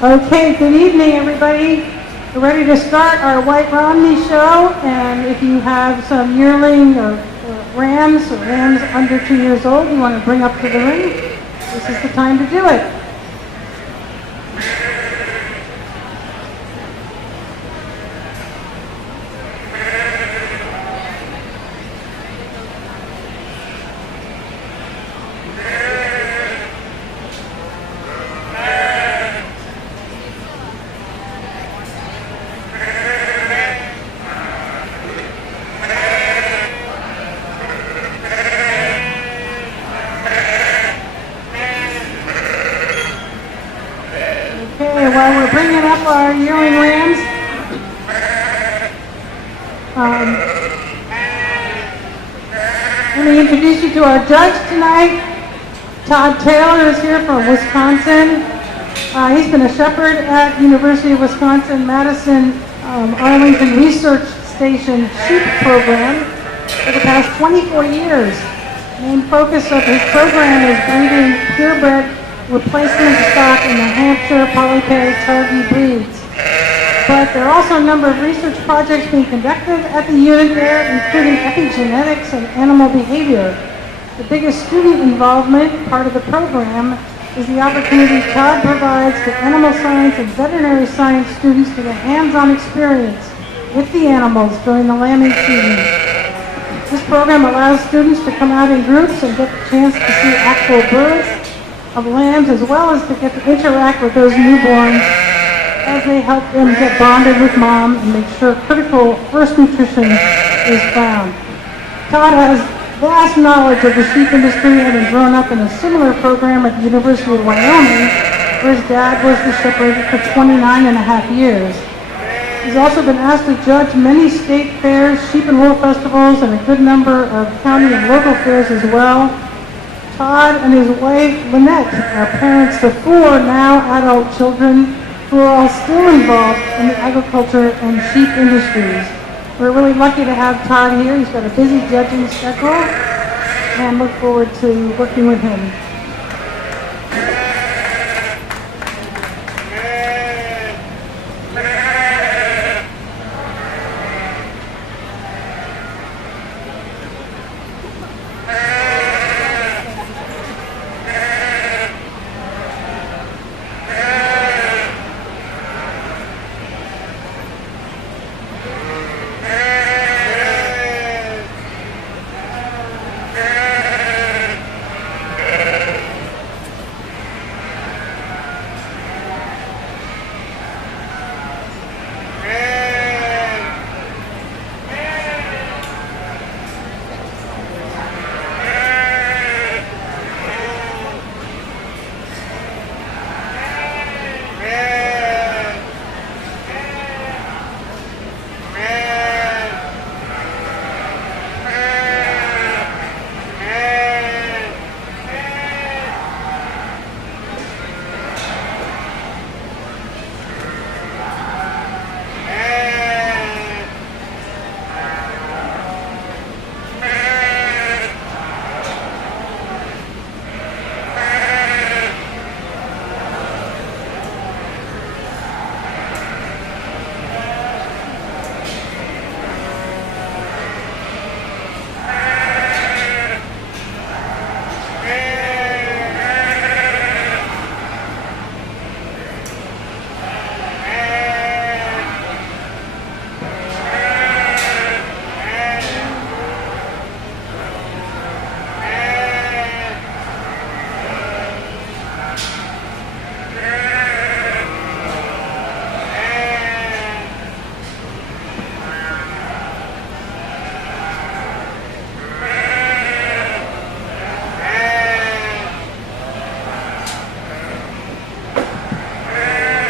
Okay, good evening, everybody. We're ready to start our White Romney show, and if you have some yearling or rams under 2 years old you want to bring up to the ring, this is the time to do it. While we're bringing up our yearling rams, let me introduce you to our judge tonight. Todd Taylor is here from Wisconsin. He's been a shepherd at University of Wisconsin-Madison Arlington Research Station sheep program for the past 24 years. The main focus of his program is breeding purebred replacement stock in the Hampshire, Polypay, Targhee breeds. But there are also a number of research projects being conducted at the unit there, including epigenetics and animal behavior. The biggest student involvement part of the program is the opportunity Todd provides to animal science and veterinary science students to get hands-on experience with the animals during the lambing season. This program allows students to come out in groups and get the chance to see actual births of lambs, as well as to get to interact with those newborns as they help them get bonded with mom and make sure critical first nutrition is found. Todd has vast knowledge of the sheep industry, having grown up in a similar program at the University of Wyoming, where his dad was the shepherd for 29 and a half years. He's also been asked to judge many state fairs, sheep and wool festivals, and a good number of county and local fairs as well. Todd and his wife, Lynette, are parents to 4 now adult children who are all still involved in the agriculture and sheep industries. We're really lucky to have Todd here. He's got a busy judging schedule and look forward to working with him.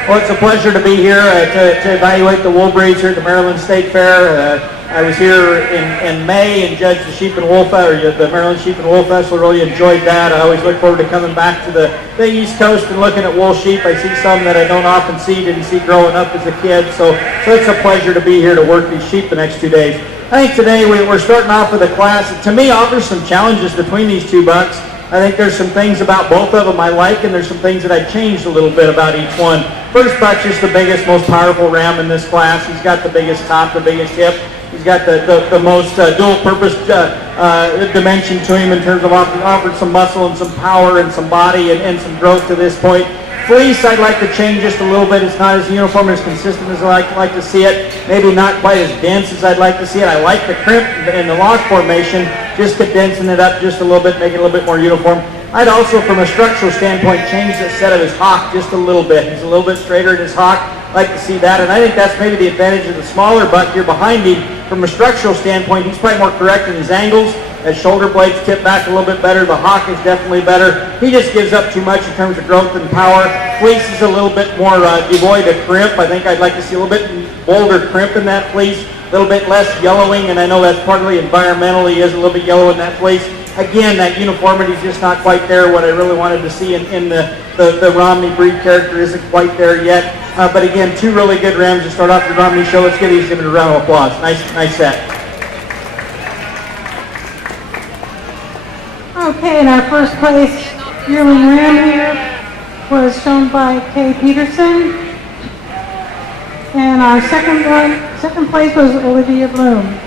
Well, it's a pleasure to be here to evaluate the wool breeds here at the Maryland State Fair. I was here in May and judged the Sheep and Wool Festival, the Maryland Sheep and Wool Festival. Really enjoyed that. I always look forward to coming back to the East Coast and looking at wool sheep. I see some that I don't often see, didn't see growing up as a kid. So it's a pleasure to be here to work these sheep the next 2 days. I think today we're starting off with a class that to me offers some challenges between these two bucks. I think there's some things about both of them I like, and there's some things that I changed a little bit about each one. First Buck's just the biggest, most powerful Ram in this class. He's got the biggest top, the biggest hip. He's got the most dual-purpose dimension to him in terms of offering some muscle and some power and some body and some growth to this point. Fleece, I'd like to change just a little bit. It's not as uniform and as consistent as I like to see it. Maybe not quite as dense as I'd like to see it. I like the crimp and the lock formation, just condensing it up just a little bit, make it a little bit more uniform. I'd also, from a structural standpoint, change the set of his hock just a little bit. He's a little bit straighter in his hock. I like to see that, and I think that's maybe the advantage of the smaller buck here behind him. From a structural standpoint, he's probably more correct in his angles. His shoulder blades tip back a little bit better. The hock is definitely better. He just gives up too much in terms of growth and power. Fleece is a little bit more devoid of crimp. I think I'd like to see a little bit bolder crimp in that fleece, a little bit less yellowing, and I know that's partly environmentally is a little bit yellow in that fleece. Again, that uniformity is just not quite there. What I really wanted to see in the Romney breed character isn't quite there yet. But again, two really good Rams to start off the Romney show. Let's give these a round of applause. Nice set. Okay, and our first place yearling Ram here was shown by Kay Peterson. And our second place was Olivia Bloom.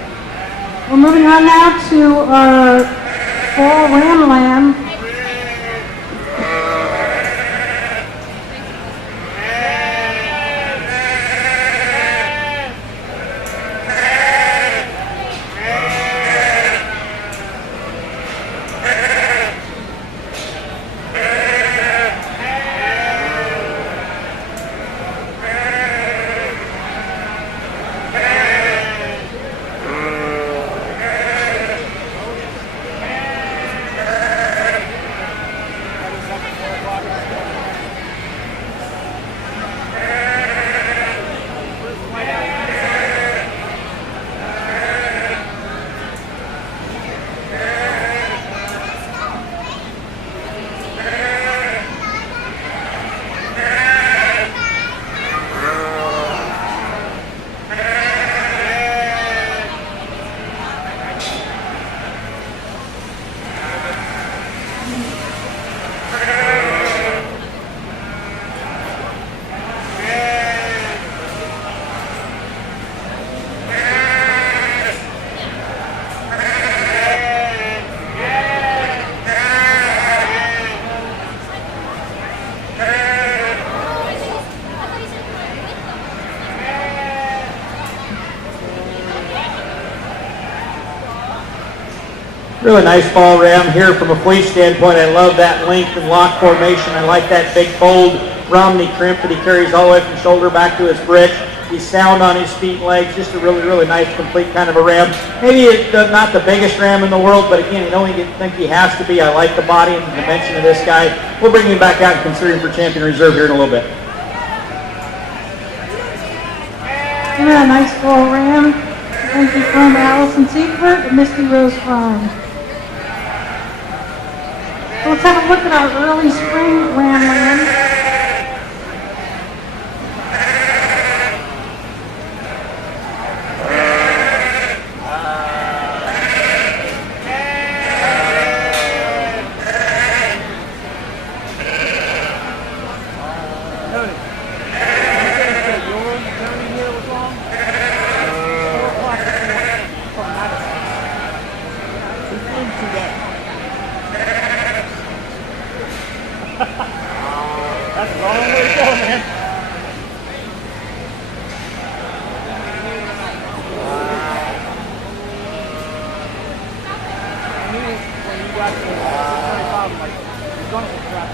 We're moving on now to our fall Ram Lamb. Really nice fall Ram here from a fleece standpoint. I love that length and lock formation. I like that big, bold Romney crimp that he carries all the way from shoulder back to his britch. He's sound on his feet and legs. Just a really, really nice, complete kind of a Ram. Maybe it's not the biggest Ram in the world, but again, you don't even think he has to be. I like the body and the dimension of this guy. We'll bring him back out and consider him for champion reserve here in a little bit. Yeah, nice fall Ram. Thank you from Allison Siegfried and Misty Rose Farm. Let's have a look at our early spring Ram Lamb. That's a long way to go, man. When you got to 25, like, you're going to try.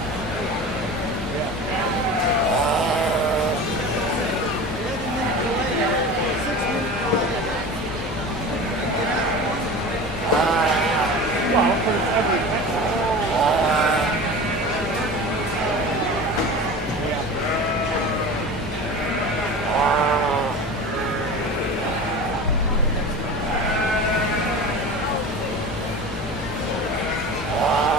Well, for every Wow.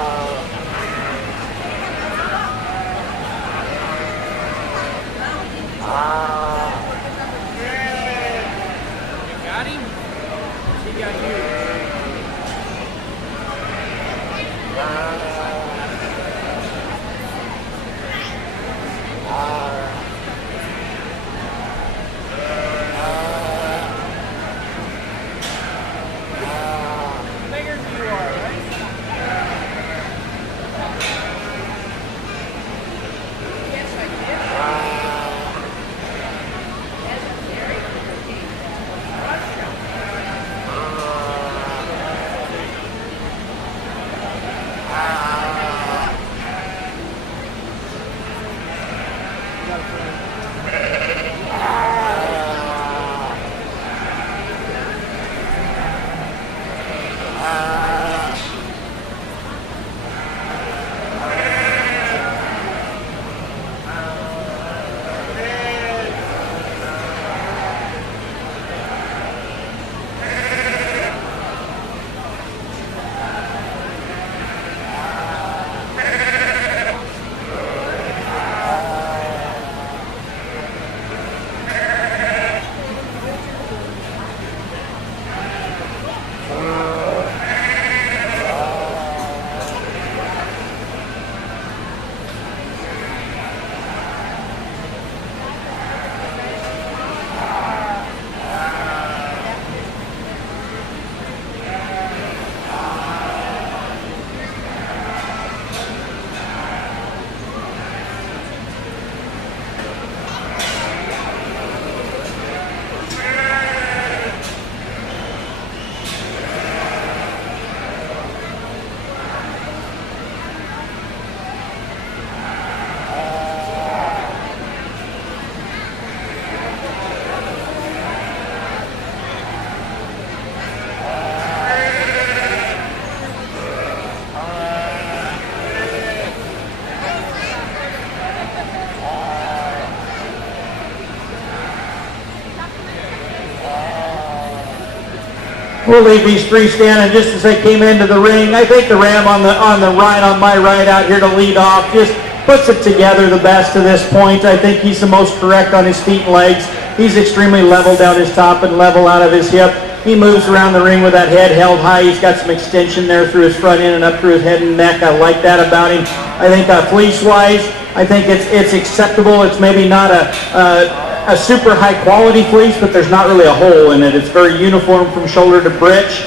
We'll leave these three standing just as they came into the ring. I think the Ram on my right out here to lead off just puts it together the best to this point. I think he's the most correct on his feet and legs. He's extremely level down his top and level out of his hip. He moves around the ring with that head held high. He's got some extension there through his front end and up through his head and neck. I like that about him. I think fleece-wise, I think it's acceptable. It's maybe not a super high quality fleece, but there's not really a hole in it. It's very uniform from shoulder to breech.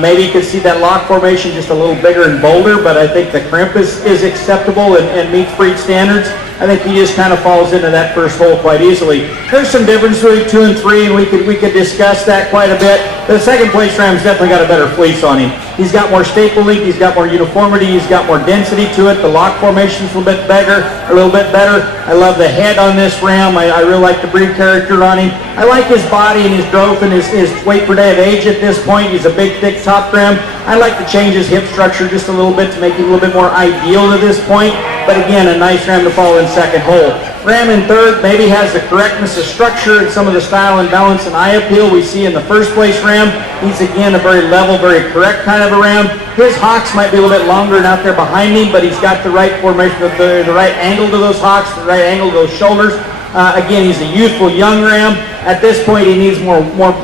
Maybe you could see that lock formation just a little bigger and bolder, but I think the crimp is acceptable and meets breed standards. I think he just kind of falls into that first hole quite easily. There's some difference between 2 and 3, and we could discuss that quite a bit. The second place Ram's definitely got a better fleece on him. He's got more staple length, he's got more uniformity, he's got more density to it. The lock formation's a little bit better. I love the head on this Ram. I really like the breed character on him. I like his body and his growth and his weight per day of age at this point. He's a big, thick top Ram. I like to change his hip structure just a little bit to make him a little bit more ideal to this point. But again, a nice Ram to fall in second hole. Ram in third maybe has the correctness of structure and some of the style and balance and eye appeal we see in the first place Ram. He's again a very level, very correct kind of a Ram. His hocks might be a little bit longer and out there behind him, but he's got the right formation, the right angle to those hocks, the right angle to those shoulders. Again, he's a youthful young Ram. At this point, he needs more wool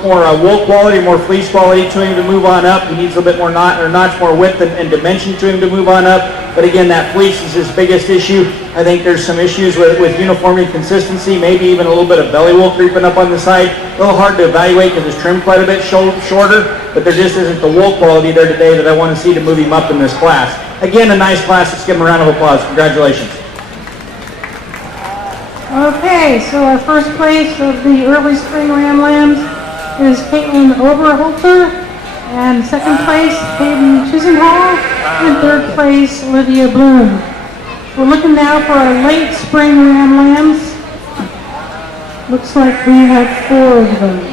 quality, more fleece quality to him to move on up. He needs a little bit more notch, more width and dimension to him to move on up. But again, that fleece is his biggest issue. I think there's some issues with uniformity and consistency, maybe even a little bit of belly wool creeping up on the side. A little hard to evaluate because it's trimmed quite a bit shorter, but there just isn't the wool quality there today that I want to see to move him up in this class. Again, a nice class. Let's give him a round of applause. Congratulations. Okay, so our first place of the early spring Ram Lambs is Caitlin Oberholzer, and second place, Hayden Chisenhall, and third place, Lydia Bloom. We're looking now for our late spring Ram Lambs. Looks like we have 4 of them.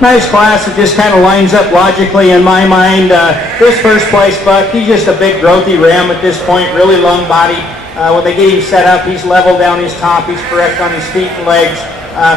Nice class. It just kind of lines up logically in my mind. This first place buck, he's just a big growthy ram at this point, really long body. When they get him set up, he's level down his top, he's correct on his feet and legs.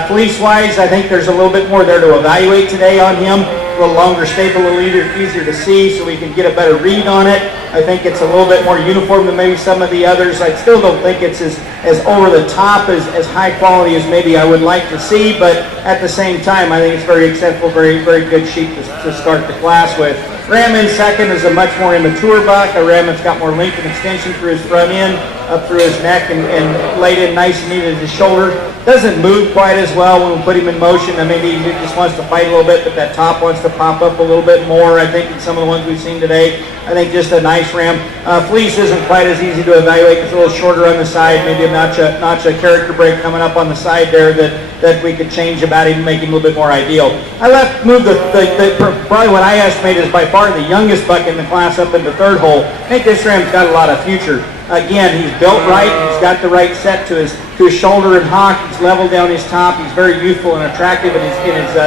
Fleece-wise, I think there's a little bit more there to evaluate today on him. A little longer staple, a little easier to see so we can get a better read on it. I think it's a little bit more uniform than maybe some of the others. I still don't think it's as over the top, as high quality as maybe I would like to see, but at the same time, I think it's very acceptable, very, very good sheep to start the class with. Ram in second is a much more immature buck, a ram that's got more length and extension through his front end, up through his neck, and laid in nice and neat at his shoulder. Doesn't move quite as well when we put him in motion. I mean, he just wants to fight a little bit, but that top wants to pop up a little bit more, I think, in some of the ones we've seen today. I think just a nice ram. Fleece isn't quite as easy to evaluate. It's a little shorter on the side, maybe a notch a character break coming up on the side there that we could change about him, make him a little bit more ideal. Moved probably what I estimate is by far the youngest buck in the class up in the third hole. I think this ram's got a lot of future. Again, he's built right. He's got the right set to his shoulder and hock. He's leveled down his top. He's very youthful and attractive in his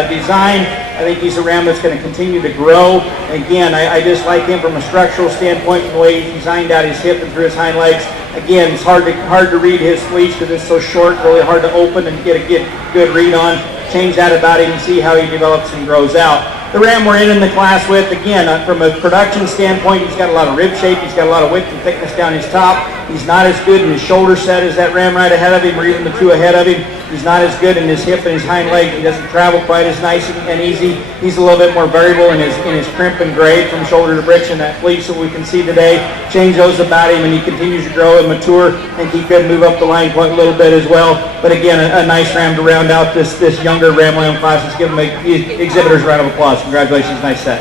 design. I think he's a ram that's going to continue to grow. Again, I just like him from a structural standpoint, the way he's designed out his hip and through his hind legs. Again, it's hard to read his fleece because it's so short, really hard to open and get a good read on. Change that about him and see how he develops and grows out. The ram we're in the class with, again, from a production standpoint, he's got a lot of rib shape. He's got a lot of width and thickness down his top. He's not as good in his shoulder set as that ram right ahead of him, or even the two ahead of him. He's not as good in his hip and his hind leg. He doesn't travel quite as nice and easy. He's a little bit more variable in his crimp and grade from shoulder to britch in that fleece that we can see today. Change those about him, and he continues to grow and mature. I think he could move up the line quite a little bit as well. But again, a nice ram to round out this younger ram lamb class. Let's give him exhibitors a round of applause. Congratulations, nice set.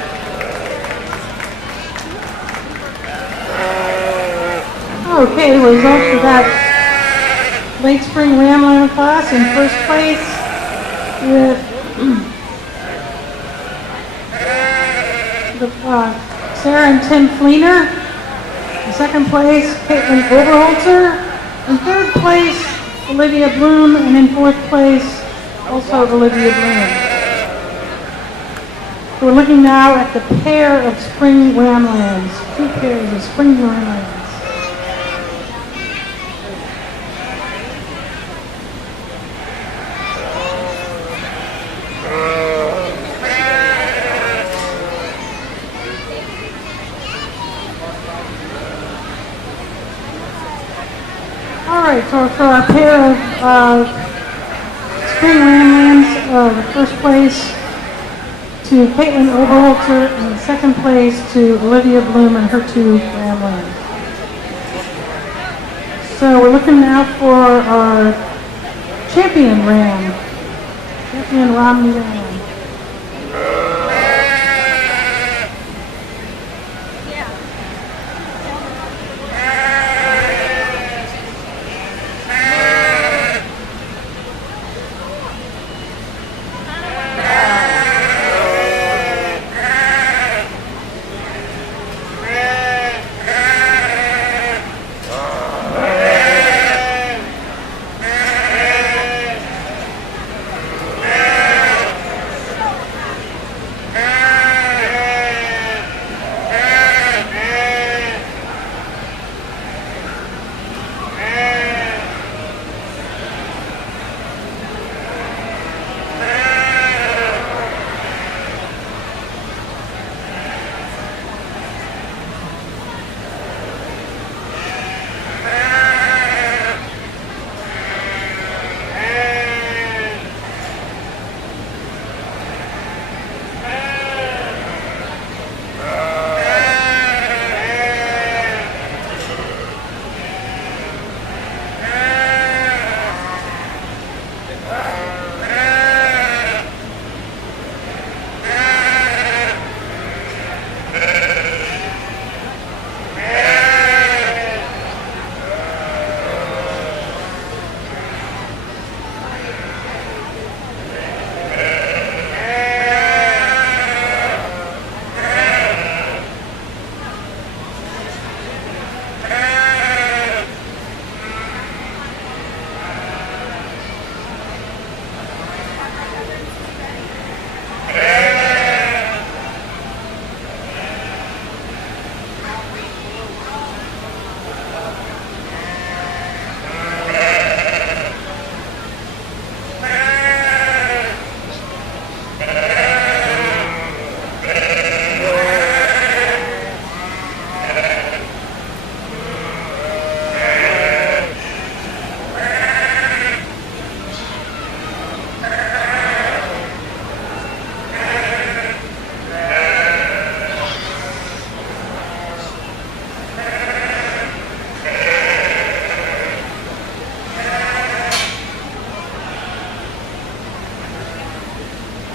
Okay, the results of that late spring ram lamb class. In first place with Sarah and Tim Fleener. In second place, Caitlin Overholzer. In third place, Olivia Bloom. And in fourth place, also Olivia Bloom. So we're looking now at the pair of spring ram lambs. Two pairs of spring ram lambs. Alright, so for our pair of spring ram lambs, the first place to Caitlin Overholzer, and the second place to Olivia Bloom and her two ram lambs. So we're looking now for our champion ram, champion Romney ram.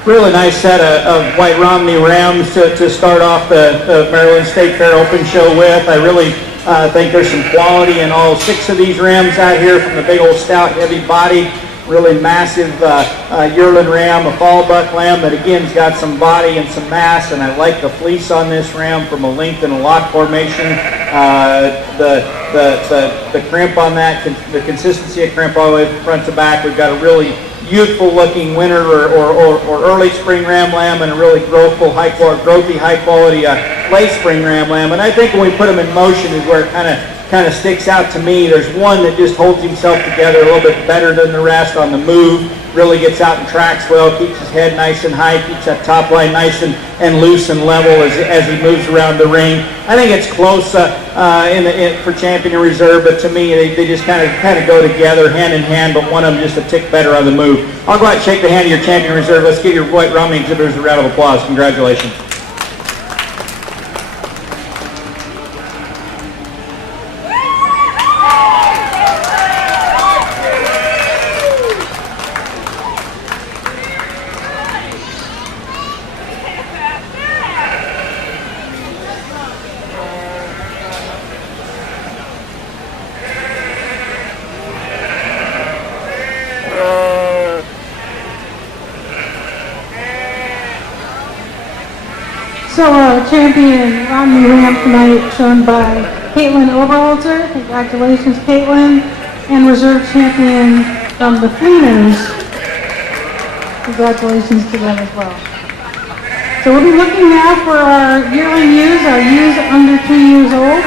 really nice set of White Romney Rams to start off the Maryland State Fair Open Show with. I really think there's some quality in all 6 of these rams out here, from the big old stout heavy body, really massive yearling ram, a fall buck lamb that again's got some body and some mass, and I like the fleece on this ram from a length and a lock formation. The crimp on that, the consistency of crimp all the way from front to back. We've got a really youthful looking winter or early spring ram lamb, and a really growthful, growthy, high quality late spring ram lamb. And I think when we put them in motion is where it kind of sticks out to me. There's one that just holds himself together a little bit better than the rest on the move, really gets out and tracks well, keeps his head nice and high, keeps that top line nice and loose and level as he moves around the ring. I think it's close for champion and reserve, but to me they just kind of go together hand in hand, but one of them just a tick better on the move. I'll go out and shake the hand of your champion and reserve. Let's give your White Romney exhibitors a round of applause. Congratulations. So our champion Romney Ram tonight, shown by Caitlin Oberholzer. Congratulations, Caitlin. And reserve champion from the Fleeners. Congratulations to them as well. So we'll be looking now for our yearling ewes, our ewes under 2 years old.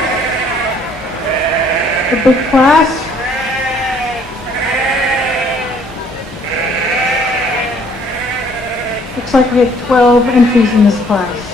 The big class. Looks like we had 12 entries in this class.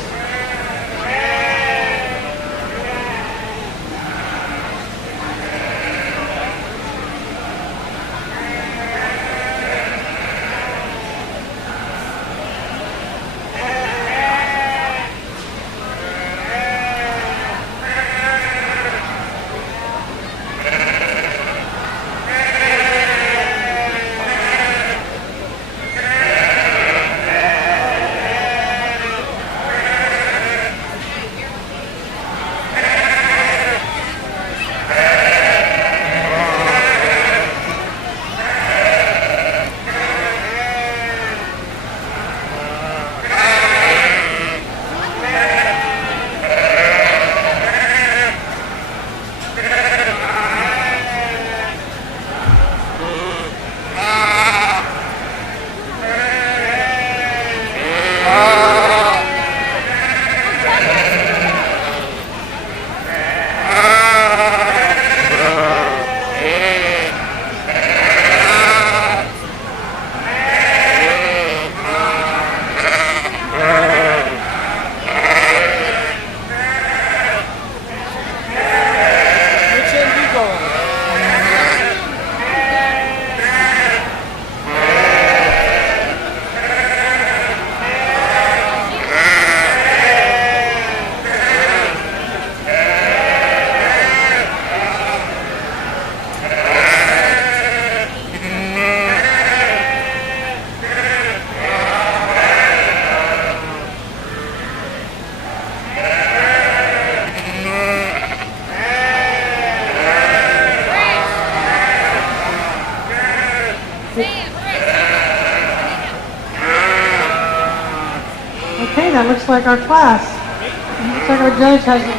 Okay, that looks like our class. It looks like our judge has a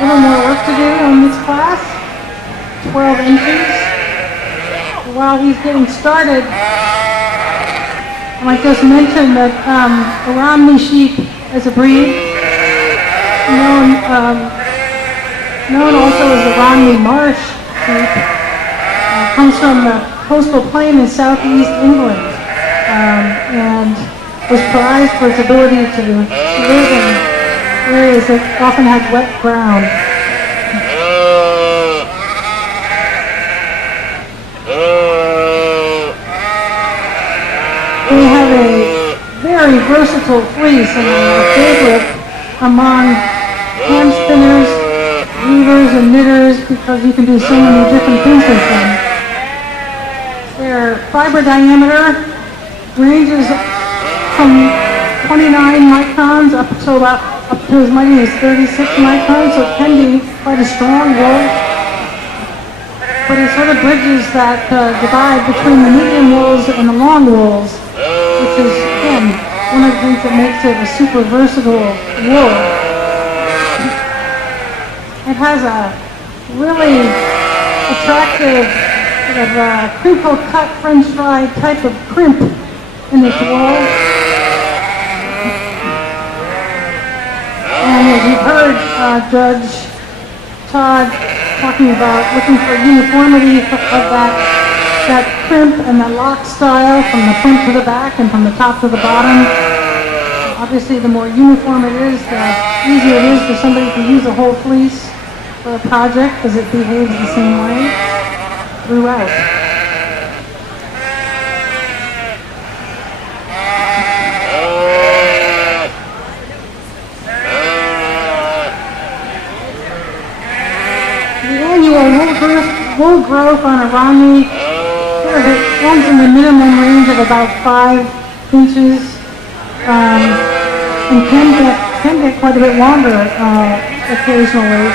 little more work to do on this class. 12 entries. While he's getting started, I might just mention that the Romney sheep as a breed, known also as the Romney Marsh sheep, comes from the coastal plain in southeast England, and was prized for its ability to live in areas that often had wet ground. We have a very versatile fleece and a favorite among hand spinners, weavers, and knitters because you can do so many different things with them. Their fiber diameter ranges from 29 microns up to as many as 36 microns, so it can be quite a strong wool. But it sort of bridges that divide between the medium wools and the long wools, which is, again, one of the things that makes it a super versatile wool. It has a really attractive sort of crinkle cut French fry type of crimp in this wool. And as you've heard Judge Todd talking about looking for uniformity of that crimp and that lock style from the front to the back and from the top to the bottom. Obviously, the more uniform it is, the easier it is for somebody to use a whole fleece for a project because it behaves the same way throughout. Wool growth on a Romney runs in the minimum range of about 5 inches and can get quite a bit longer occasionally,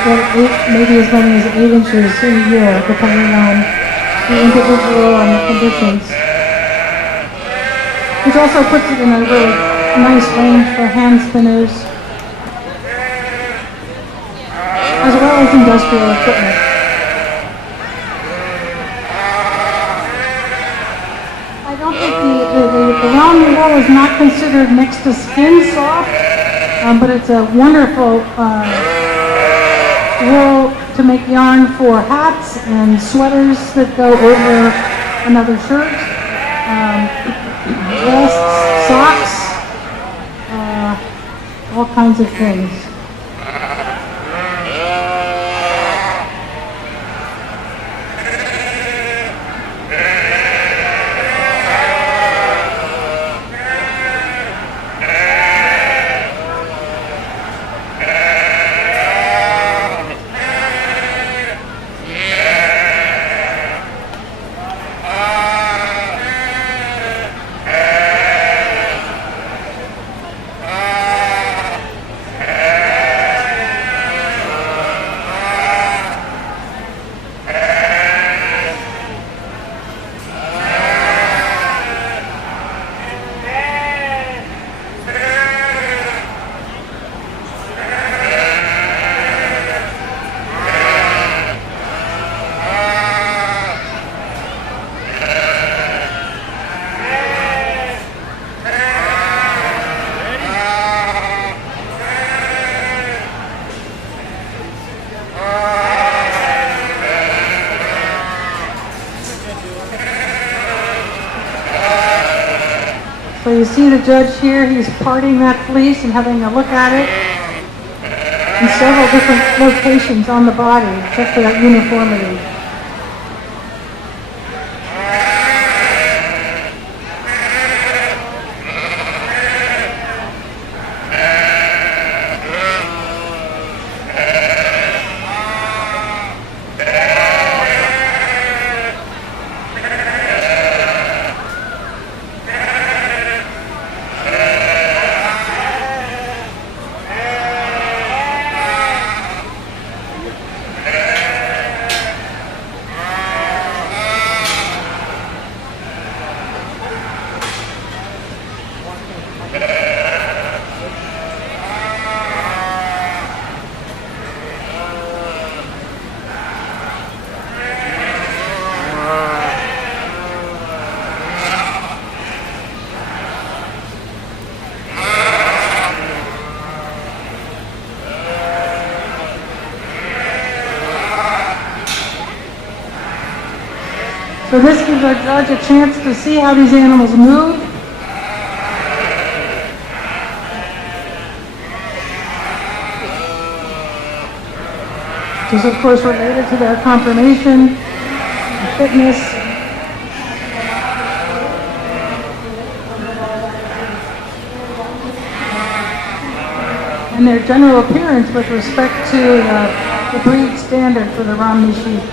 maybe as many as 8 inches in a year, depending on the individual and the conditions. Which also puts it in a really nice range for hand spinners, as well as industrial equipment. The Romney wool is not considered next to skin soft, but it's a wonderful wool to make yarn for hats and sweaters that go over another shirt, vests, socks, all kinds of things. So you see the judge here, he's parting that fleece and having a look at it in several different locations on the body, just for that uniformity. So this gives our judge a chance to see how these animals move. Which is of course related to their conformation, fitness, and their general appearance with respect to the breed standard for the Romney sheep.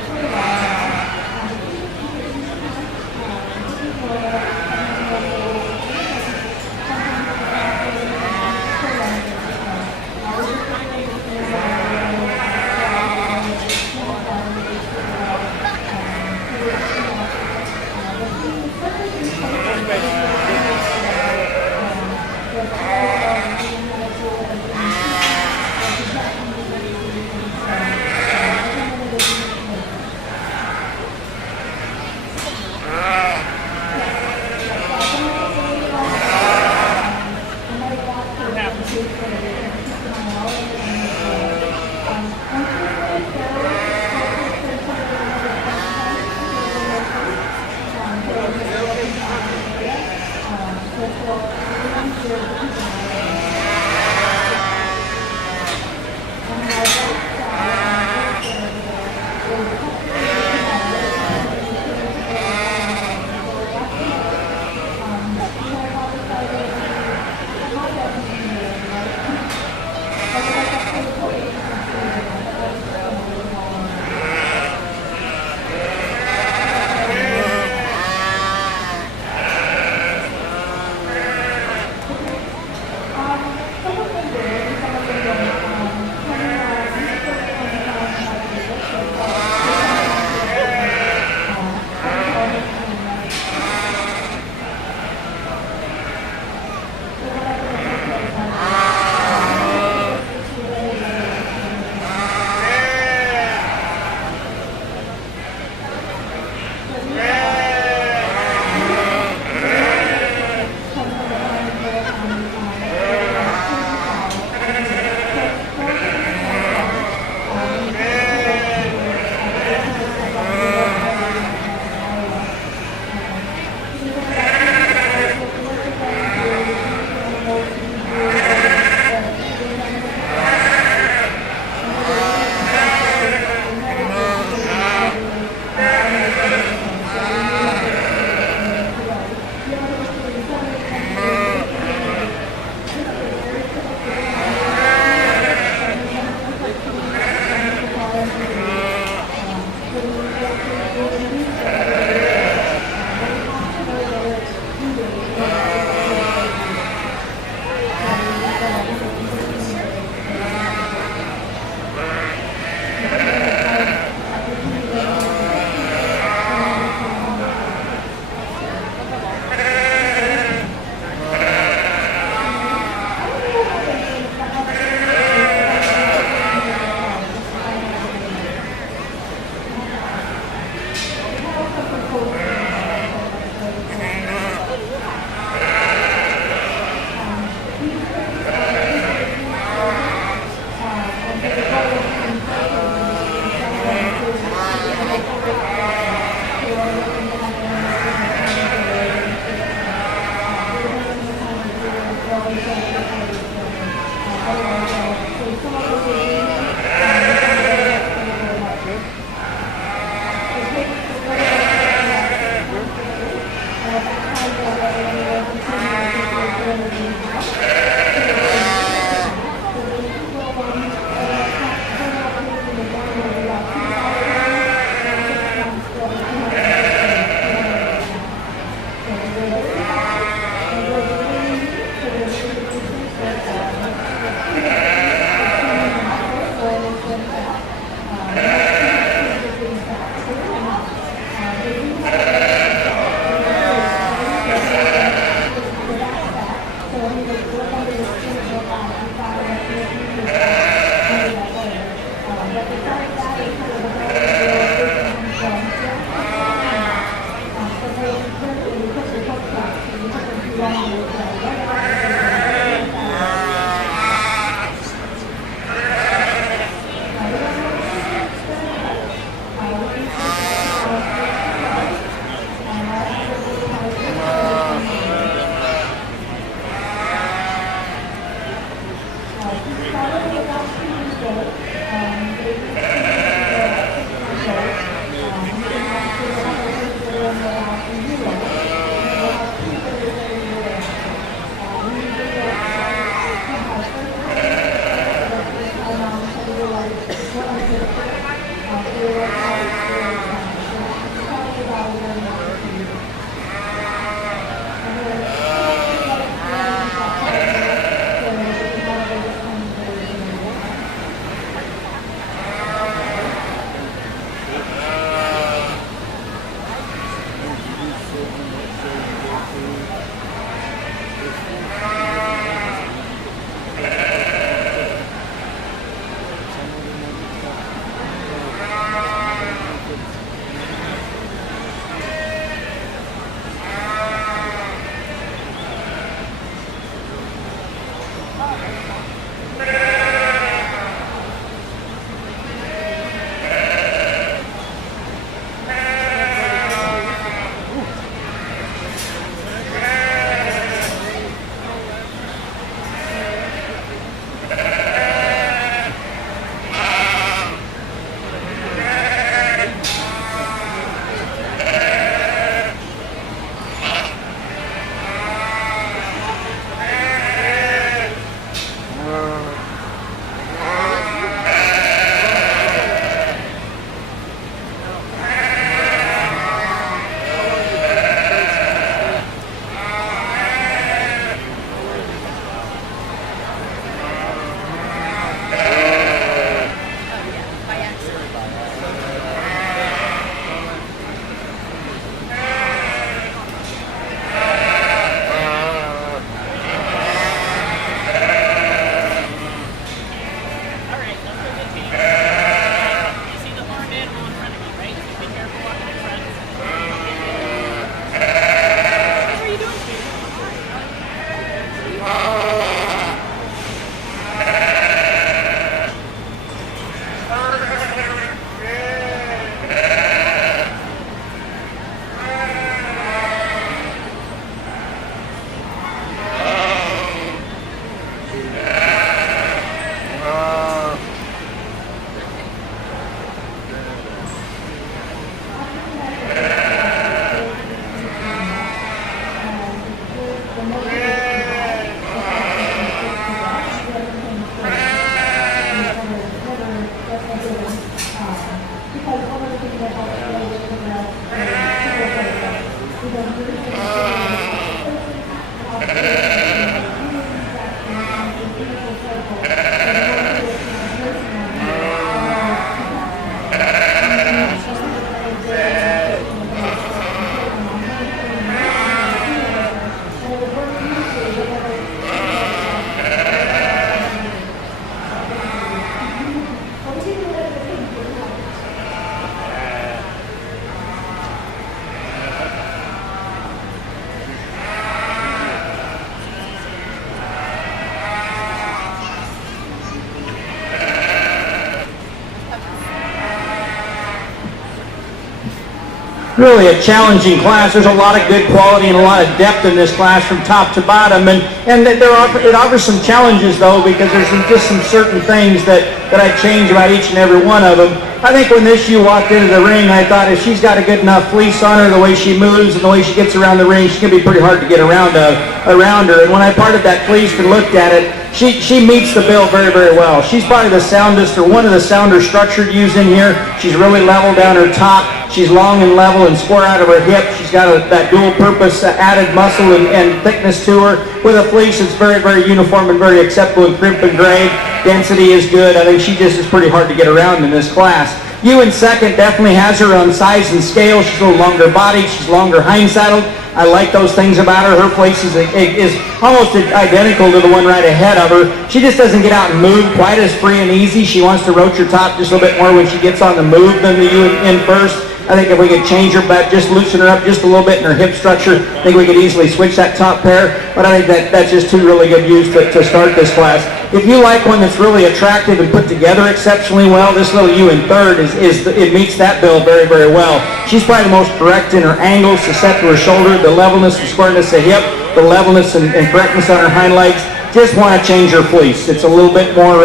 really a challenging class. There's a lot of good quality and a lot of depth in this class from top to bottom, and it offers some challenges though, because there's just some certain things that I change about each and every one of them. I think when this ewe walked into the ring, I thought if she's got a good enough fleece on her, the way she moves and the way she gets around the ring, she's going to be pretty hard to get around her. And when I parted that fleece and looked at it, she meets the bill very, very well. She's probably the soundest, or one of the sounder structured ewes in here. She's really level down her top. She's long and level and square out of her hip. She's got that dual purpose added muscle and thickness to her. With a fleece that's very, very uniform and very acceptable in crimp and grade. Density is good. I think she just is pretty hard to get around in this class. Ewe in second definitely has her on size and scale. She's a little longer bodied. She's longer hind saddled. I like those things about her. Her fleece is almost identical to the one right ahead of her. She just doesn't get out and move quite as free and easy. She wants to roach her top just a little bit more when she gets on the move than the ewe in first. I think if we could change her back, just loosen her up just a little bit in her hip structure, I think we could easily switch that top pair. But I think that's just two really good ewes to start this class. If you like one that's really attractive and put together exceptionally well, this little ewe in third it meets that bill very, very well. She's probably the most correct in her angles to set to her shoulder, the levelness and squareness of hip, the levelness and correctness on her hind legs. Just want to change her fleece. It's a little bit more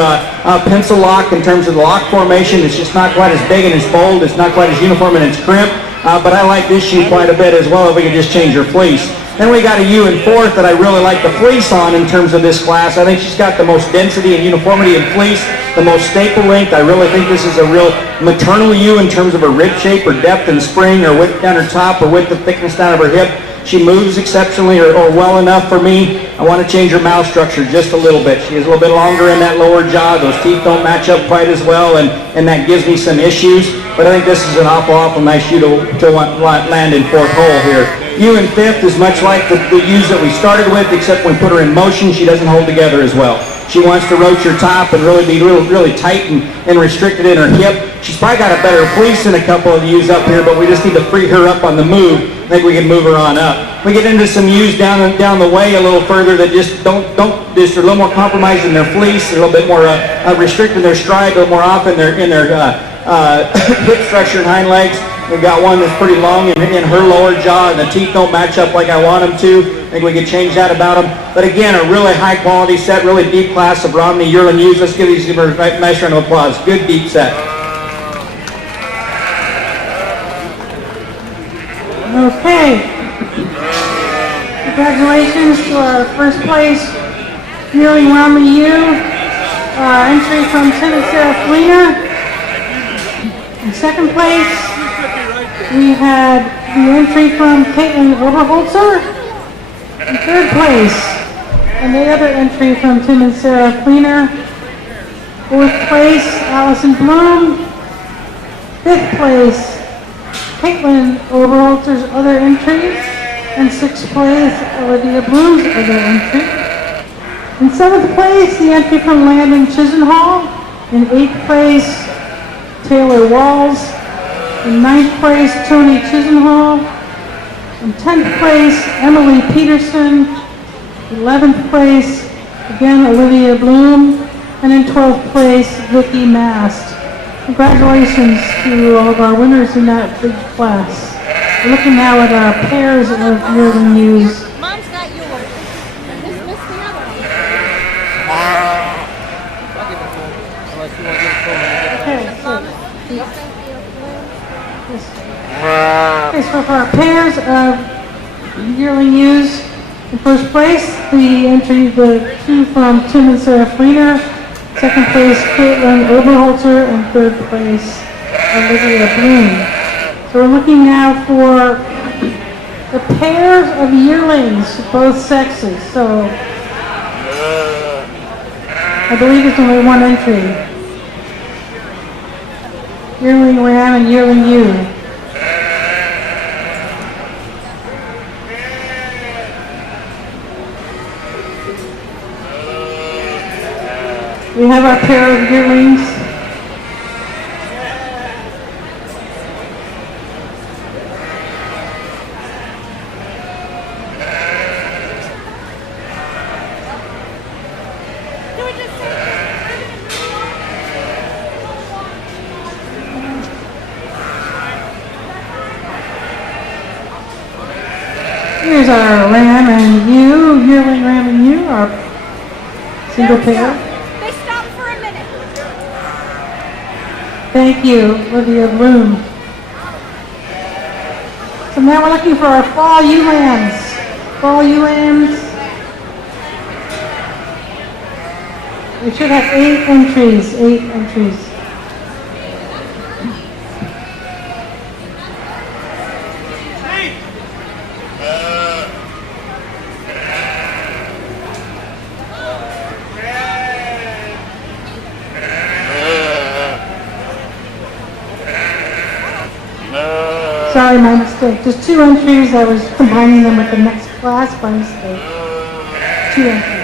pencil lock in terms of the lock formation. It's just not quite as big and as bold. It's not quite as uniform in its crimp. But I like this ewe quite a bit as well if we could just change her fleece. Then we got a ewe in fourth that I really like the fleece on in terms of this class. I think she's got the most density and uniformity in fleece, the most staple length. I really think this is a real maternal ewe in terms of her rib shape or depth and spring or width down her top or width and thickness down of her hip. She moves exceptionally or well enough for me. I want to change her mouth structure just a little bit. She is a little bit longer in that lower jaw. Those teeth don't match up quite as well, and that gives me some issues. But I think this is an awful nice ewe to land in fourth hole here. Ewe in fifth is much like the ewes that we started with, except when we put her in motion, she doesn't hold together as well. She wants to roach her top and really be really tight and restricted in her hip. She's probably got a better fleece than a couple of the ewes up here, but we just need to free her up on the move. I think we can move her on up. We get into some ewes down the way a little further that just they're a little more compromised in their fleece, a little bit more restricted in their stride, a little more off in their hip structure and hind legs. We've got one that's pretty long in her lower jaw, and the teeth don't match up like I want them to. I think we could change that about them. But again, a really high quality set, really deep class of Romney yearling ewes. Let's give these a nice round of applause. Good deep set. Okay. Congratulations to our first place yearling Romney ewe. Entry from Tim and Sarah Fleener. In second place, we had the entry from Caitlin Oberholzer. In third place, and the other entry from Tim and Sarah Fleener. Fourth place, Allison Bloom. Fifth place, Caitlin Oberholzer's other entry. And sixth place, Olivia Bloom's other entry. In seventh place, the entry from Landon Chisenhall. In eighth place, Taylor Walls. In ninth place, Tony Chisenhall. In 10th place, Emily Peterson. 11th place, again, Olivia Bloom. And in 12th place, Vicki Mast. Congratulations to all of our winners in that big class. We're looking now at our pairs of yearling ewes. Mom's got yours. Just missed the other one. Okay, so for our pairs of yearling ewes, in first place, the two from Tim and Sarah Fleener. Second place, Caitlin Oberholzer, and third place, Olivia Bloom. So we're looking now for the pairs of yearlings, both sexes. So I believe there's only one entry. Yearling ram and yearling ewe. We have our pair of yearlings. Here's our Ram and you, yearling Ram and you, our single pair. They stopped for a minute. Thank you, Olivia Bloom. So now we're looking for our fall ewe lambs. Fall ewe lambs. We should have 8 entries, 8 entries. Sorry, my mistake. Just 2 entries. I was combining them with the next class by mistake. 2 entries.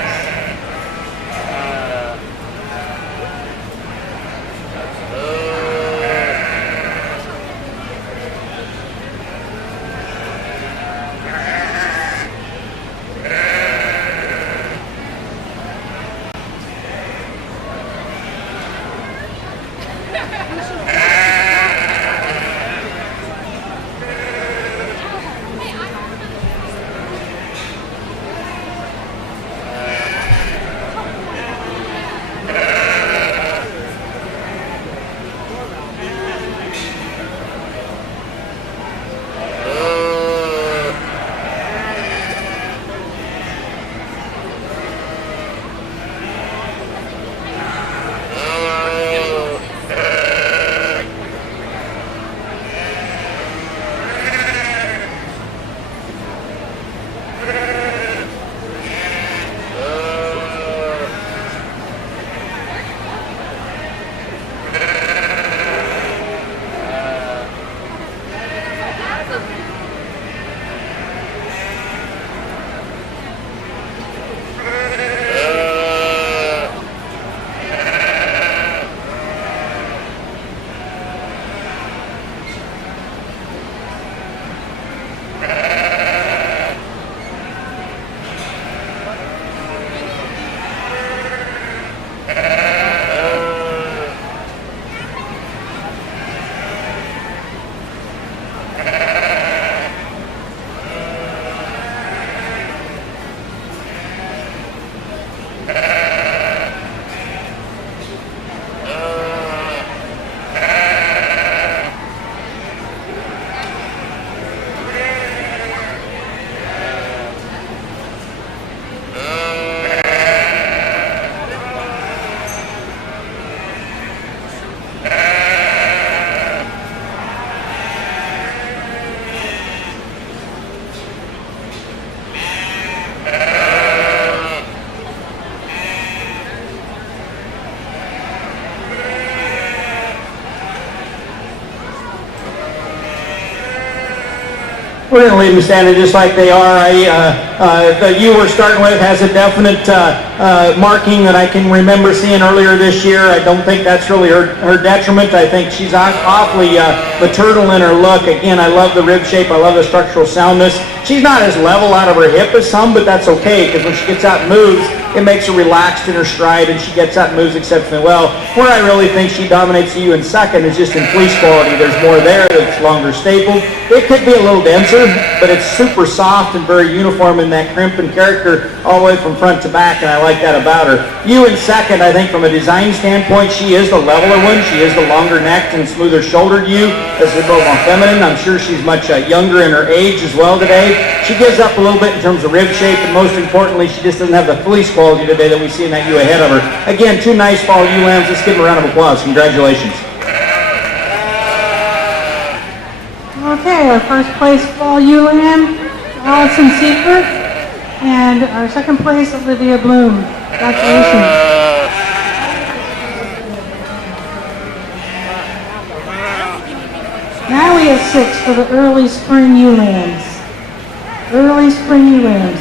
We're going to leave them standing just like they are. The ewe we're starting with has a definite marking that I can remember seeing earlier this year. I don't think that's really her detriment. I think she's awfully maternal in her look. Again, I love the rib shape. I love the structural soundness. She's not as level out of her hip as some, but that's okay because when she gets out and moves, it makes her relaxed in her stride, and she gets out and moves exceptionally well. Where I really think she dominates you in second is just in fleece quality. There's more there that's longer stapled. It could be a little denser, but it's super soft and very uniform in that crimp and character all the way from front to back, and I like that about her. You in second, I think from a design standpoint, she is the leveler one. She is the longer necked and smoother shouldered ewe. This is a little more feminine. I'm sure she's much younger in her age as well today. She gives up a little bit in terms of rib shape, and most importantly, she just doesn't have the fleece quality today that we see in that ewe ahead of her. Again, 2 nice fall ewe lambs. Let's give them a round of applause. Congratulations. Okay, our first place fall ewe lamb, Allison Seifert, and our second place, Olivia Bloom. Congratulations. Now we have 6 for the early spring ewe lambs. Early spring ewe lambs.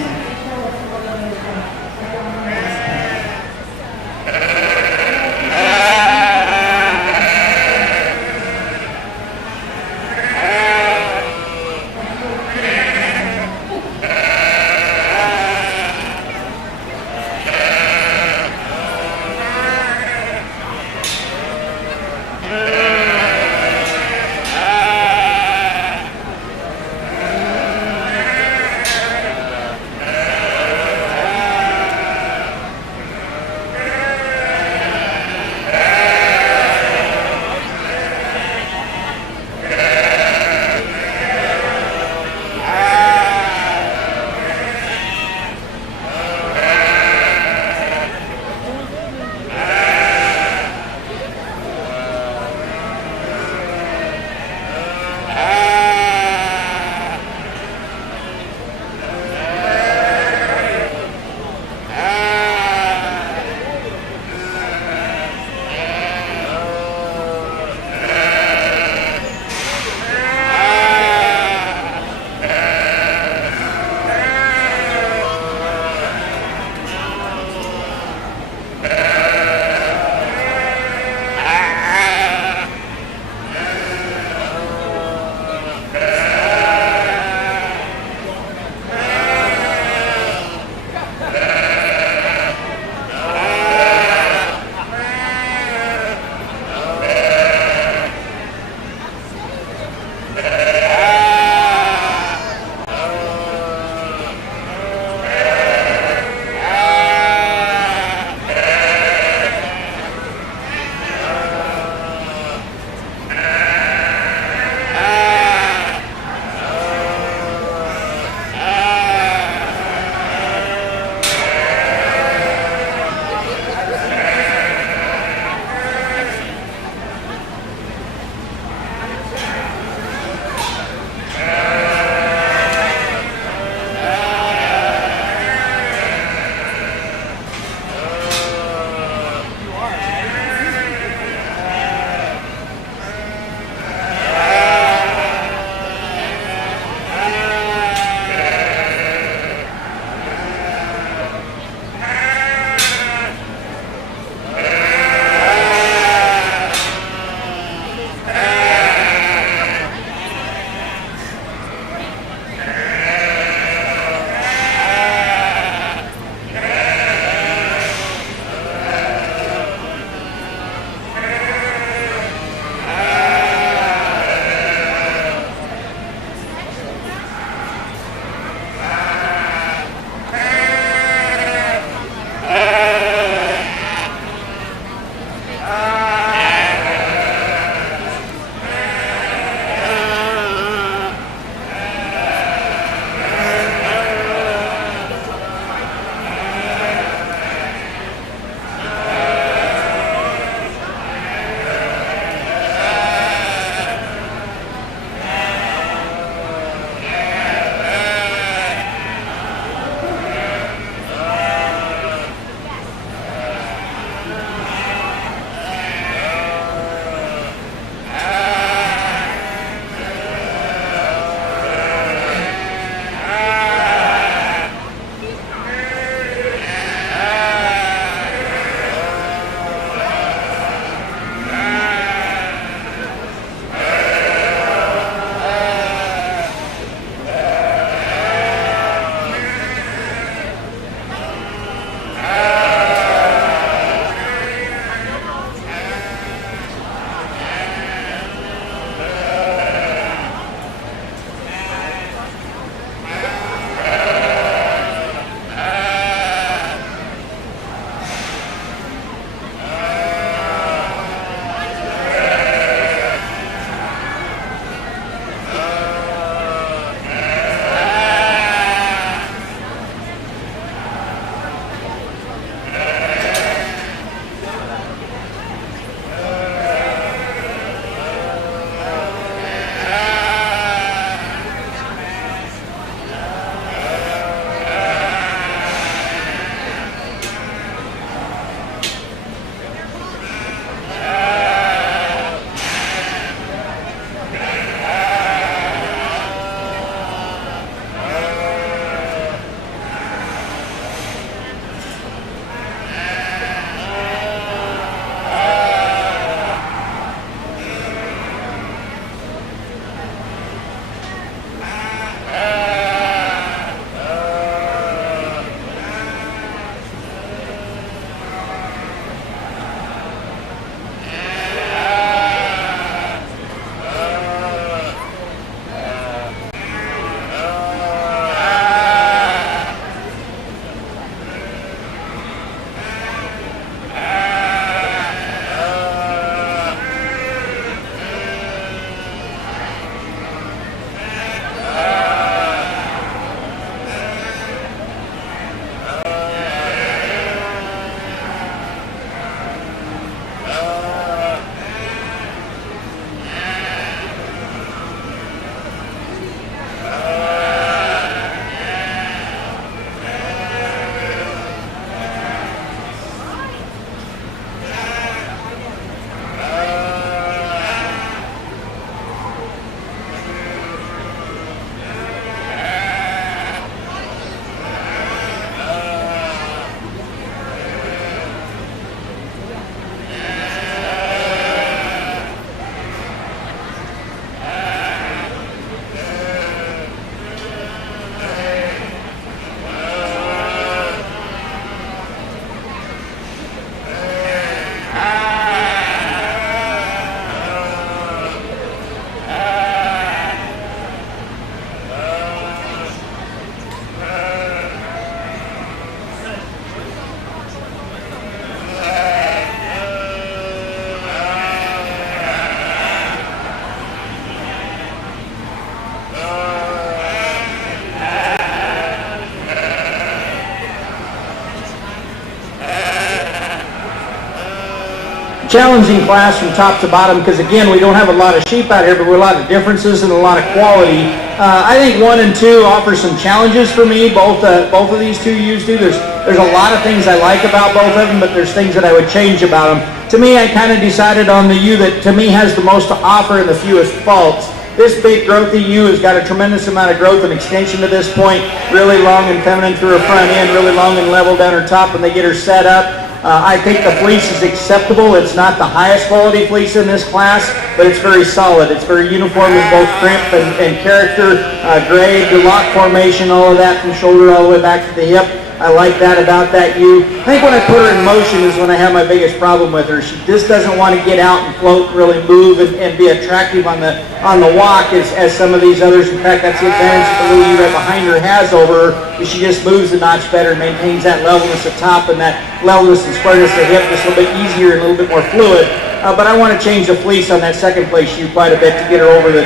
challenging class from top to bottom because, again, we don't have a lot of sheep out here, but we're a lot of differences and a lot of quality. I think 1 and 2 offer some challenges for me. Both of these two ewes do. There's a lot of things I like about both of them, but there's things that I would change about them. To me, I kind of decided on the ewe that, to me, has the most to offer and the fewest faults. This big growthy ewe has got a tremendous amount of growth and extension to this point, really long and feminine through her front end, really long and level down her top when they get her set up. I think the fleece is acceptable. It's not the highest quality fleece in this class, but it's very solid. It's very uniform in both crimp and character, grade, the lock formation, all of that from shoulder all the way back to the hip. I like that about that ewe. I think when I put her in motion is when I have my biggest problem with her. She just doesn't want to get out and float and really move and be attractive on the walk as some of these others. In fact, that's the advantage that the little ewe right behind her has over her, is she just moves a notch better, maintains that levelness at top and that levelness and squareness at hip just a little bit easier and a little bit more fluid. But I want to change the fleece on that second place ewe quite a bit to get her over the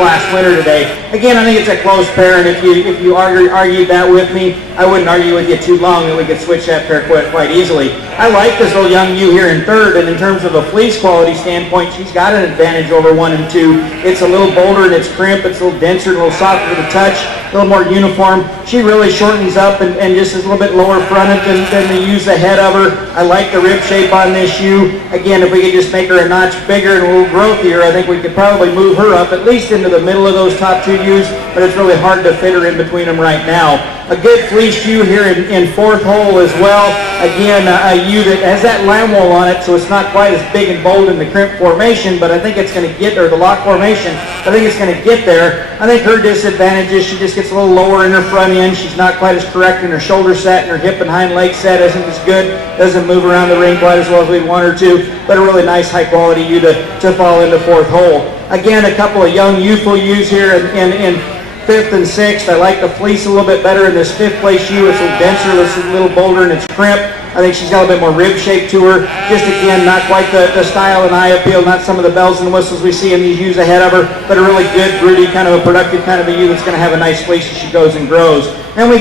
class winner today. Again, I think it's a close pair, and if you argued that with me, I wouldn't argue with you too long, and we could switch that pair quite easily. I like this little young ewe here in third, and in terms of a fleece quality standpoint, she's got an advantage over 1 and 2. It's a little bolder in its crimp, it's a little denser, a little softer to the touch, a little more uniform. She really shortens up and just is a little bit lower fronted than the ewes ahead of her. I like the rib shape on this ewe. Again, if we could just make her a notch bigger and a little growthier, I think we could probably move her up at least into the middle of those top 2 ewes, but it's really hard to fit her in between them right now. A good fleeced ewe here in fourth hole as well. Again, a ewe that has that lamb wool on it, so it's not quite as big and bold in the crimp formation, but I think it's going to get, or the lock formation, I think it's going to get there. I think her disadvantage is she just gets a little lower in her front end. She's not quite as correct in her shoulder set, and her hip and hind leg set isn't as good. Doesn't move around the ring quite as well as we'd want her to, but a really nice high quality ewe to fall into fourth hole. Again, a couple of young youthful ewes here in fifth and sixth. I like the fleece a little bit better in this fifth place ewe. It's a little denser, it's a little bolder in its crimp. I think she's got a bit more rib shape to her. Just again, not quite the style and eye appeal, not some of the bells and whistles we see in these ewes ahead of her, but a really good, broody, kind of a productive kind of a ewe that's going to have a nice fleece as she goes and grows. Then we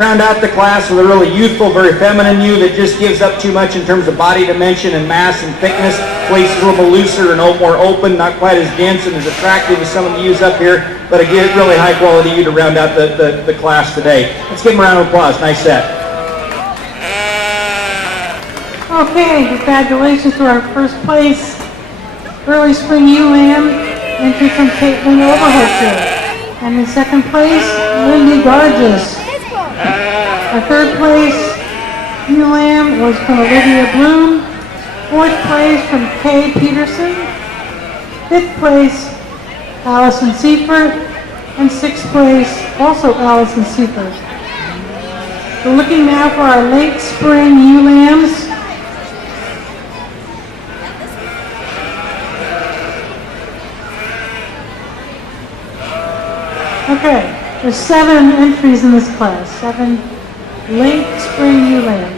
round out the class with a really youthful, very feminine ewe that just gives up too much in terms of body dimension and mass and thickness. Fleece is a little bit looser and more open, not quite as dense and as attractive as some of the ewes up here, but again, really high quality ewe to round out the class today. Let's give them a round of applause. Nice set. Okay, congratulations to our first place early spring ewe lamb, entry from Caitlin Overholter. And in second place, Lindy Garges. Our third place ewe lamb was from Olivia Bloom. Fourth place from Kay Peterson. Fifth place, Allison Seifert. And sixth place, also Allison Seifert. We're looking now for our late spring ewe lambs. Okay, there's 7 entries in this class, 7 late spring ewe lambs.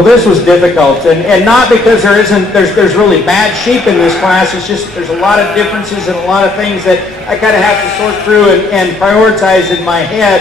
Well, this was difficult, and not because there's really bad sheep in this class. It's just there's a lot of differences and a lot of things that I kind of have to sort through and prioritize in my head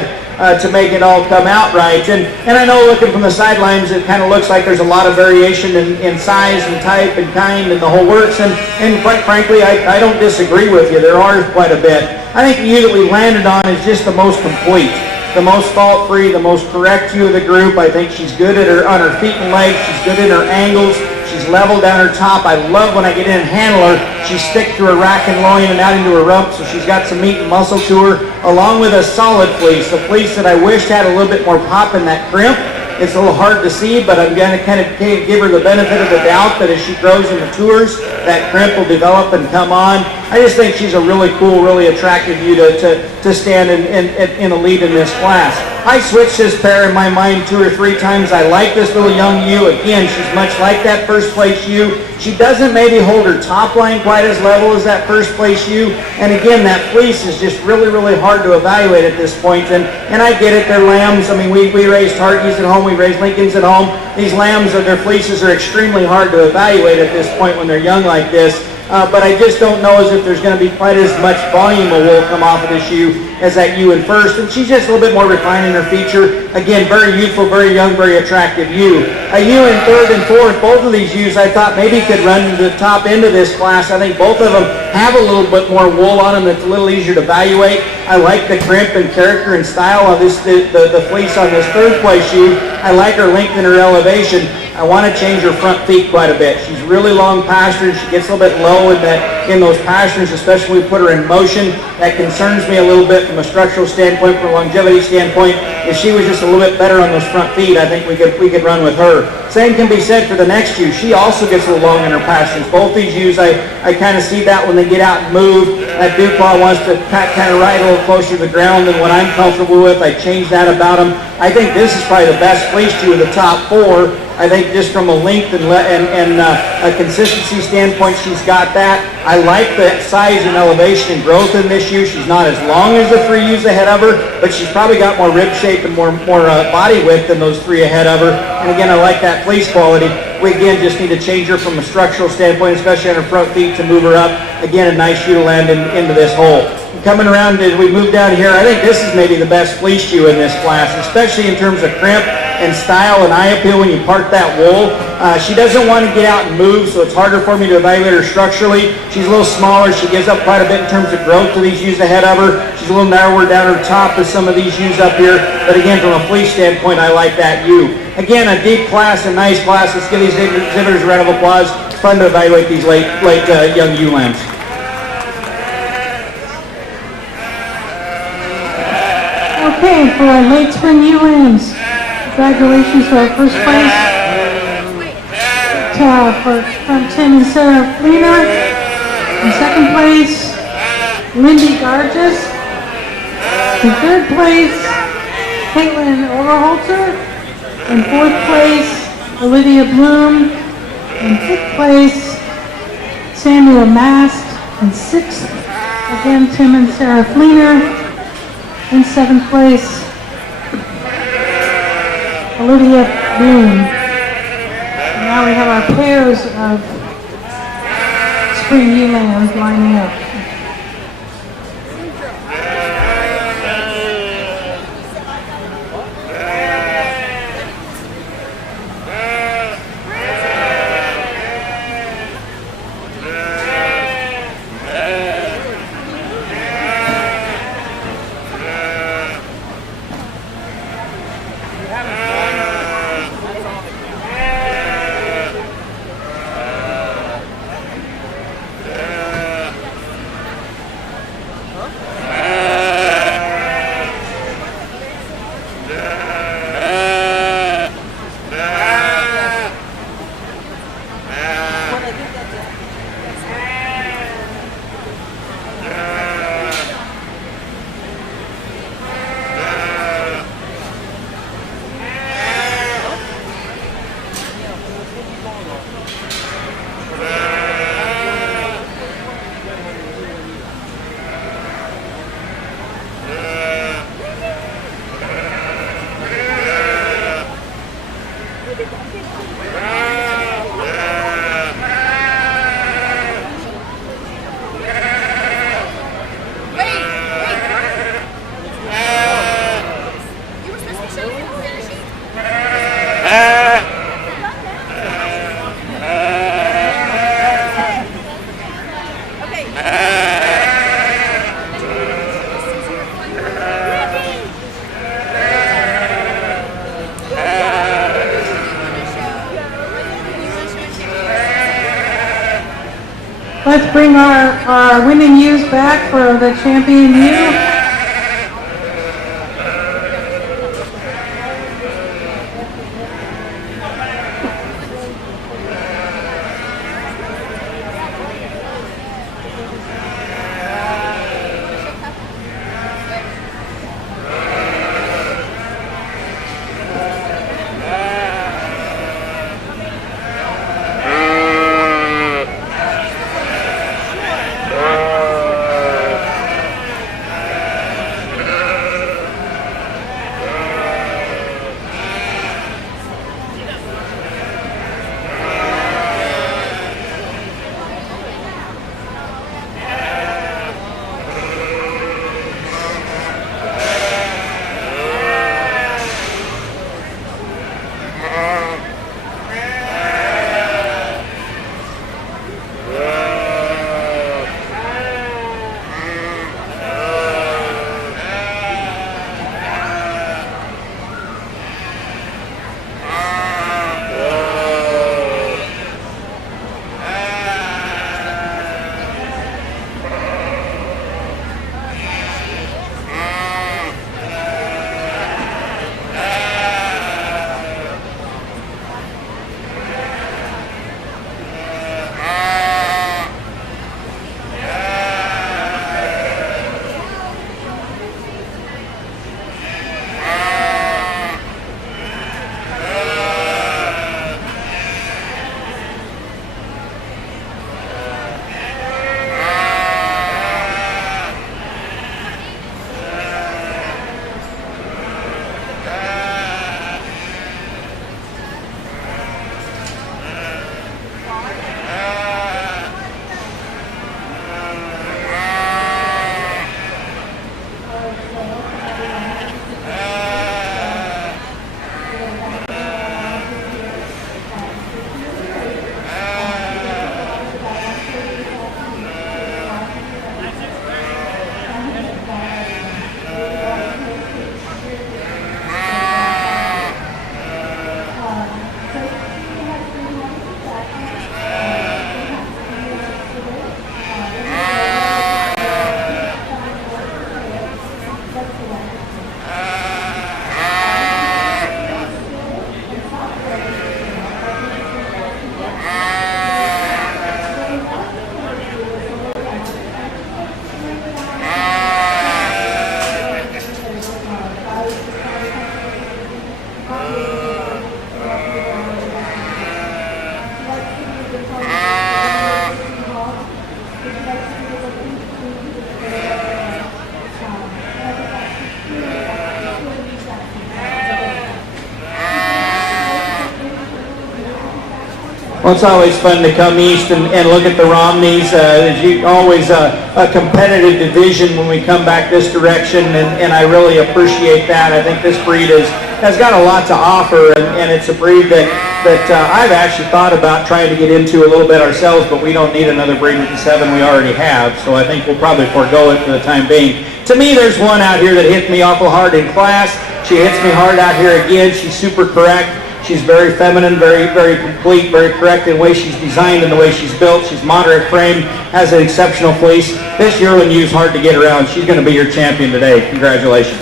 to make it all come out right. And I know looking from the sidelines, it kind of looks like there's a lot of variation in size and type and kind and the whole works. And quite frankly, I don't disagree with you. There are quite a bit. I think the ewe that we landed on is just the most complete, the most fault-free, the most correct ewe of the group. I think she's good on her feet and legs. She's good in her angles. She's level down her top. I love when I get in and handle her. She's stick to her rack and loin and out into her rump, so she's got some meat and muscle to her, along with a solid fleece, a fleece that I wished had a little bit more pop in that crimp. It's a little hard to see, but I'm going to kind of give her the benefit of the doubt that as she grows and matures, that crimp will develop and come on. I just think she's a really cool, really attractive ewe to stand in a lead in this class. I switched this pair in my mind 2 or 3 times. I like this little young ewe. Again, she's much like that first place ewe. She doesn't maybe hold her top line quite as level as that first place ewe. And again, that fleece is just really, really hard to evaluate at this point. And I get it, they're lambs. I mean, we raise Tarkies at home, we raise Lincolns at home. These lambs, their fleeces are extremely hard to evaluate at this point when they're young like this. But I just don't know as if there's going to be quite as much volume of wool come off of this ewe as that ewe in first. And she's just a little bit more refined in her feature. Again, very youthful, very young, very attractive ewe. A ewe in third and fourth, both of these ewes I thought maybe could run to the top end of this class. I think both of them have a little bit more wool on them that's a little easier to evaluate. I like the crimp and character and style of this the fleece on this third place ewe. I like her length and her elevation. I want to change her front feet quite a bit. She's really long pastured. She gets a little bit low in those pastures, especially when we put her in motion. That concerns me a little bit from a structural standpoint, from a longevity standpoint. If she was just a little bit better on those front feet, I think we could run with her. Same can be said for the next ewe. She also gets a little long in her pastures. Both these ewes, I kind of see that when they get out and move. That Duclaw wants to kind of ride a little closer to the ground than what I'm comfortable with. I change that about them. I think this is probably the best fleece ewe of the top 4. I think just from a length and a consistency standpoint, she's got that. I like the size and elevation and growth in this ewe. She's not as long as the 3 ewes ahead of her, but she's probably got more rib shape and more body width than those 3 ahead of her. And again, I like that fleece quality. We again just need to change her from a structural standpoint, especially on her front feet, to move her up. Again, a nice ewe to land into this hole. Coming around as we move down here, I think this is maybe the best fleece ewe in this class, especially in terms of crimp and style and eye appeal when you part that wool. She doesn't want to get out and move, so it's harder for me to evaluate her structurally. She's a little smaller. She gives up quite a bit in terms of growth to these ewes ahead of her. She's a little narrower down her top than some of these ewes up here. But again, from a fleece standpoint, I like that ewe. Again, a deep class, a nice class. Let's give these exhibitors a round of applause. It's fun to evaluate these late young ewe lambs. Okay, for our late spring ewe lambs, congratulations to our first place from Tim and Sarah Fleener. In second place, Lindy Garges. In third place, Caitlin Overholzer. In fourth place, Olivia Bloom. In fifth place, Samuel Mast. In sixth, again, Tim and Sarah Fleener. In seventh place, Olivia Bloom. And now we have our pairs of spring ewe lambs lining up. Let's bring our winning ewes back for the champion ewe. Well, it's always fun to come east and look at the Romneys. There's always a competitive division when we come back this direction, and I really appreciate that. I think this breed has got a lot to offer, and it's a breed that I've actually thought about trying to get into a little bit ourselves, but we don't need another breed with the 7 we already have, so I think we'll probably forego it for the time being. To me, there's one out here that hit me awful hard in class. She hits me hard out here again. She's super correct. She's very feminine, very, very complete, very correct in the way she's designed and the way she's built. She's moderate frame, has an exceptional fleece. This yearling ewe is hard to get around. She's going to be your champion today. Congratulations.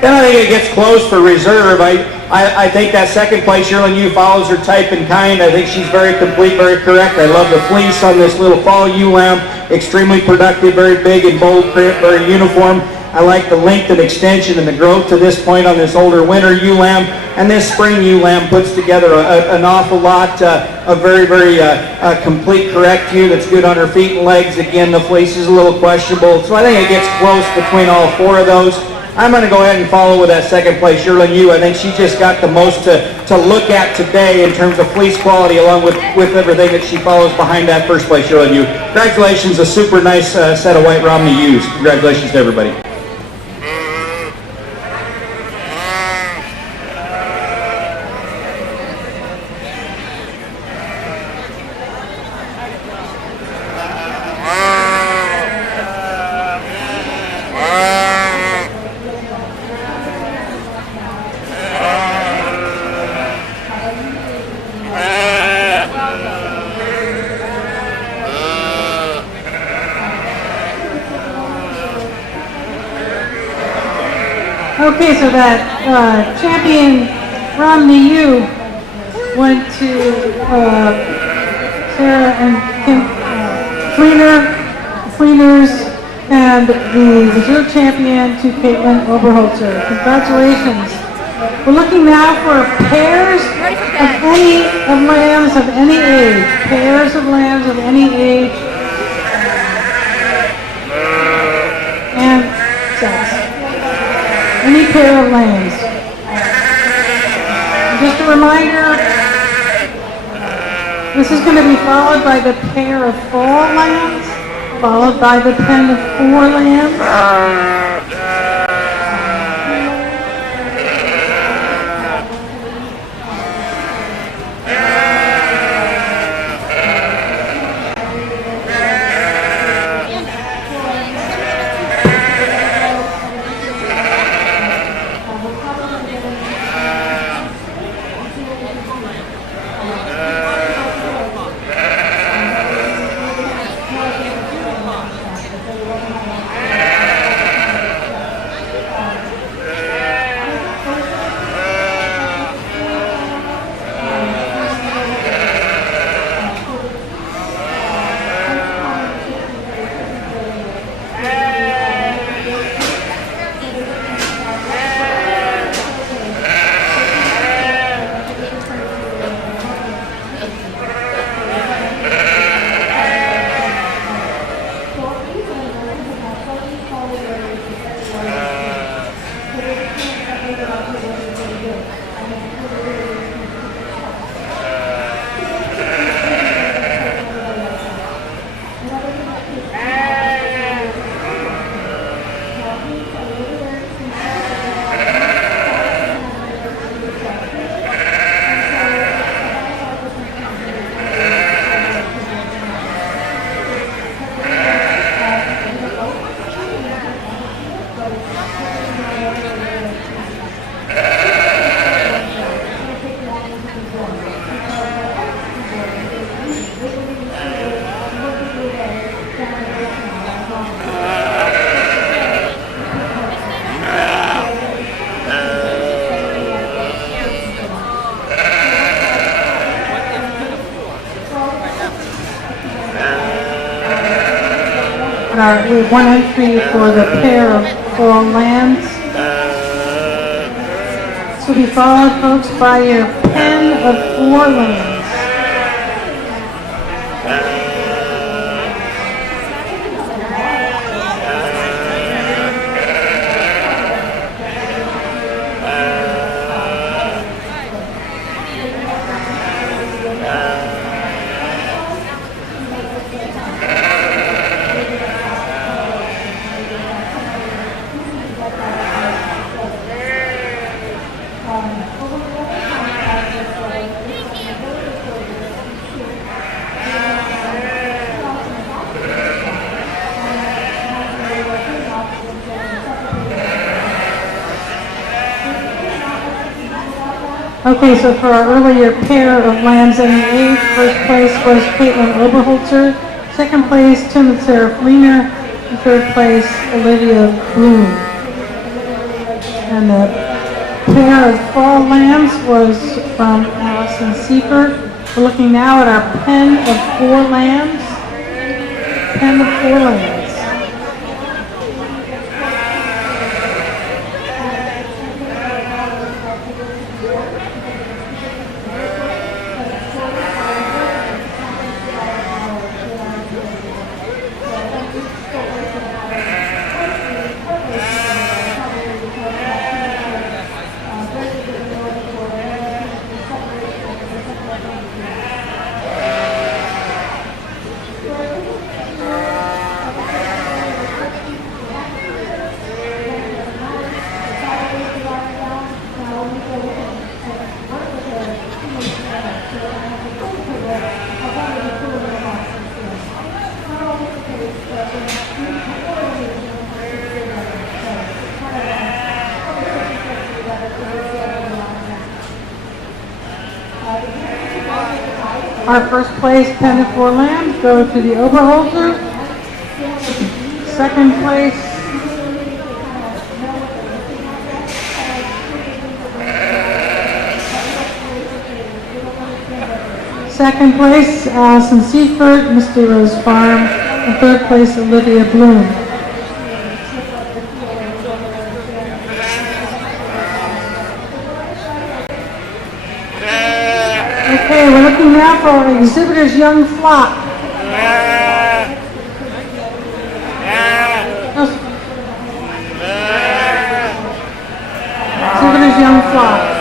Then I think it gets close for reserve. I think that second place yearling ewe follows her type and kind. I think she's very complete, very correct. I love the fleece on this little fall ewe lamb. Extremely productive, very big and bold print, very uniform. I like the length and extension and the growth to this point on this older winter ewe lamb. And this spring ewe lamb puts together an awful lot of very, very complete, correct ewe that's good on her feet and legs. Again, the fleece is a little questionable. So I think it gets close between all 4 of those. I'm going to go ahead and follow with that second place yearling ewe. I think she just got the most to look at today in terms of fleece quality, along with everything that she follows behind that first place yearling ewe. Congratulations, a super nice set of White Romney ewes. Congratulations to everybody. Okay, so that champion from the U went to Sarah and Kim Fleeners, and the reserve champion to Caitlin Oberholzer. Congratulations. We're looking now for pairs of any of lambs of any age. Pairs of lambs of any age and sex. Any pair of lambs. Just a reminder, this is going to be followed by the pair of fall lambs, followed by the pen of 4 lambs. We have one entry for the pair of fall lambs. This will be followed, folks, by your pen of 4 lambs. Okay, so for our earlier pair of lambs in the age, first place was Caitlin Oberholzer, second place Tim and Sarah Fleener, and third place Olivia Bloom. And the pair of fall lambs was from Allison Seifert. We're looking now at our pen of 4 lambs. Pen of 4 lambs. Our first place pen of 4 lambs go to the Oberholzer. Second place Second place, Allison Seifert, Misty Rose Farm. And third place, Olivia Bloom. Okay, we're looking now for our exhibitor's young flock. Exhibitor's young flock.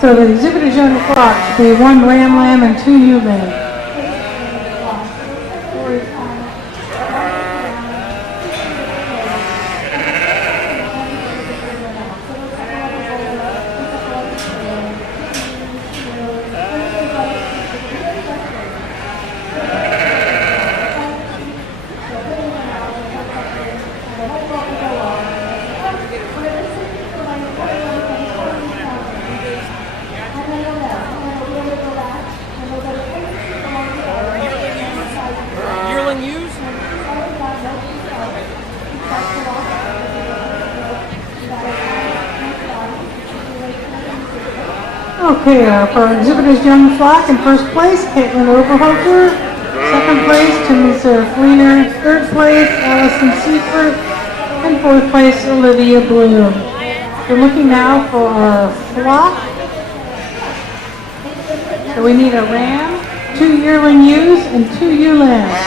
So the exhibitor's young flock should be 1 ram lamb and 2 ewe lamb. Yearling ewes? Okay, for our exhibitor's young flock, in first place, Caitlin Oberholzer. Second place, Timothy Fleener. Third place, Allison Seifert. And fourth place, Olivia Bloom. We're looking now for our flock. So we need a ram, 2 yearling ewes, and 2 ewe lambs.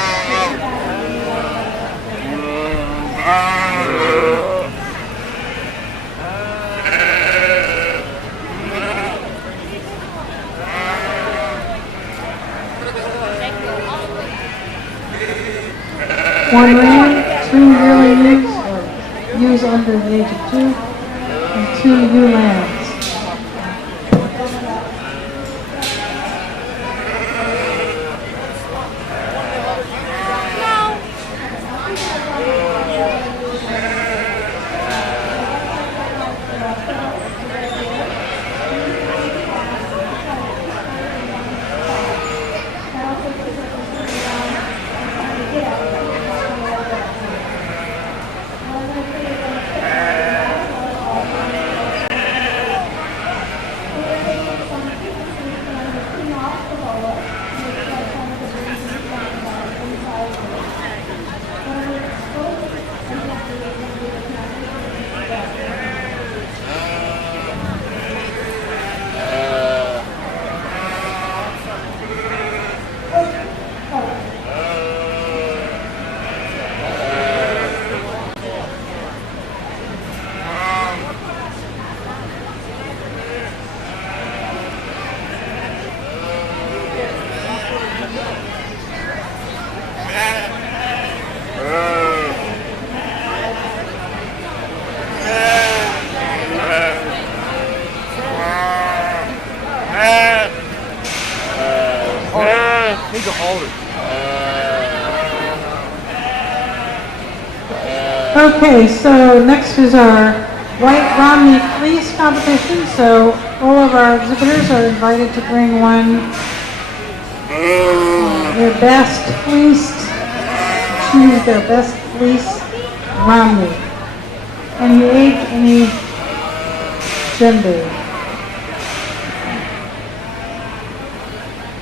One ram, 2 yearling ewes, or ewes under the age of 2, and 2 ewe lambs. Needs a halter. Okay, so next is our White Romney Fleece competition. So all of our exhibitors are invited to bring one, their best fleeced, choose their best fleece Romney. Any age, any gender.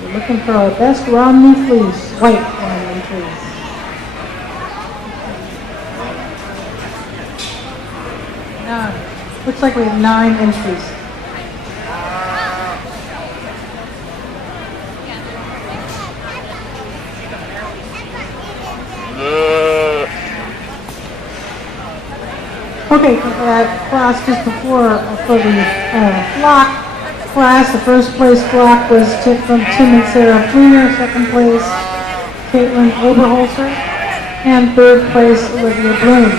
We're looking for our best Romney fleece, white Romney fleece. Looks like we have 9 entries. Okay, for that class just before, for the flock class, the first place flock was from Tim and Sarah Fleener, second place Caitlin Oberholzer, and third place Olivia Bloom.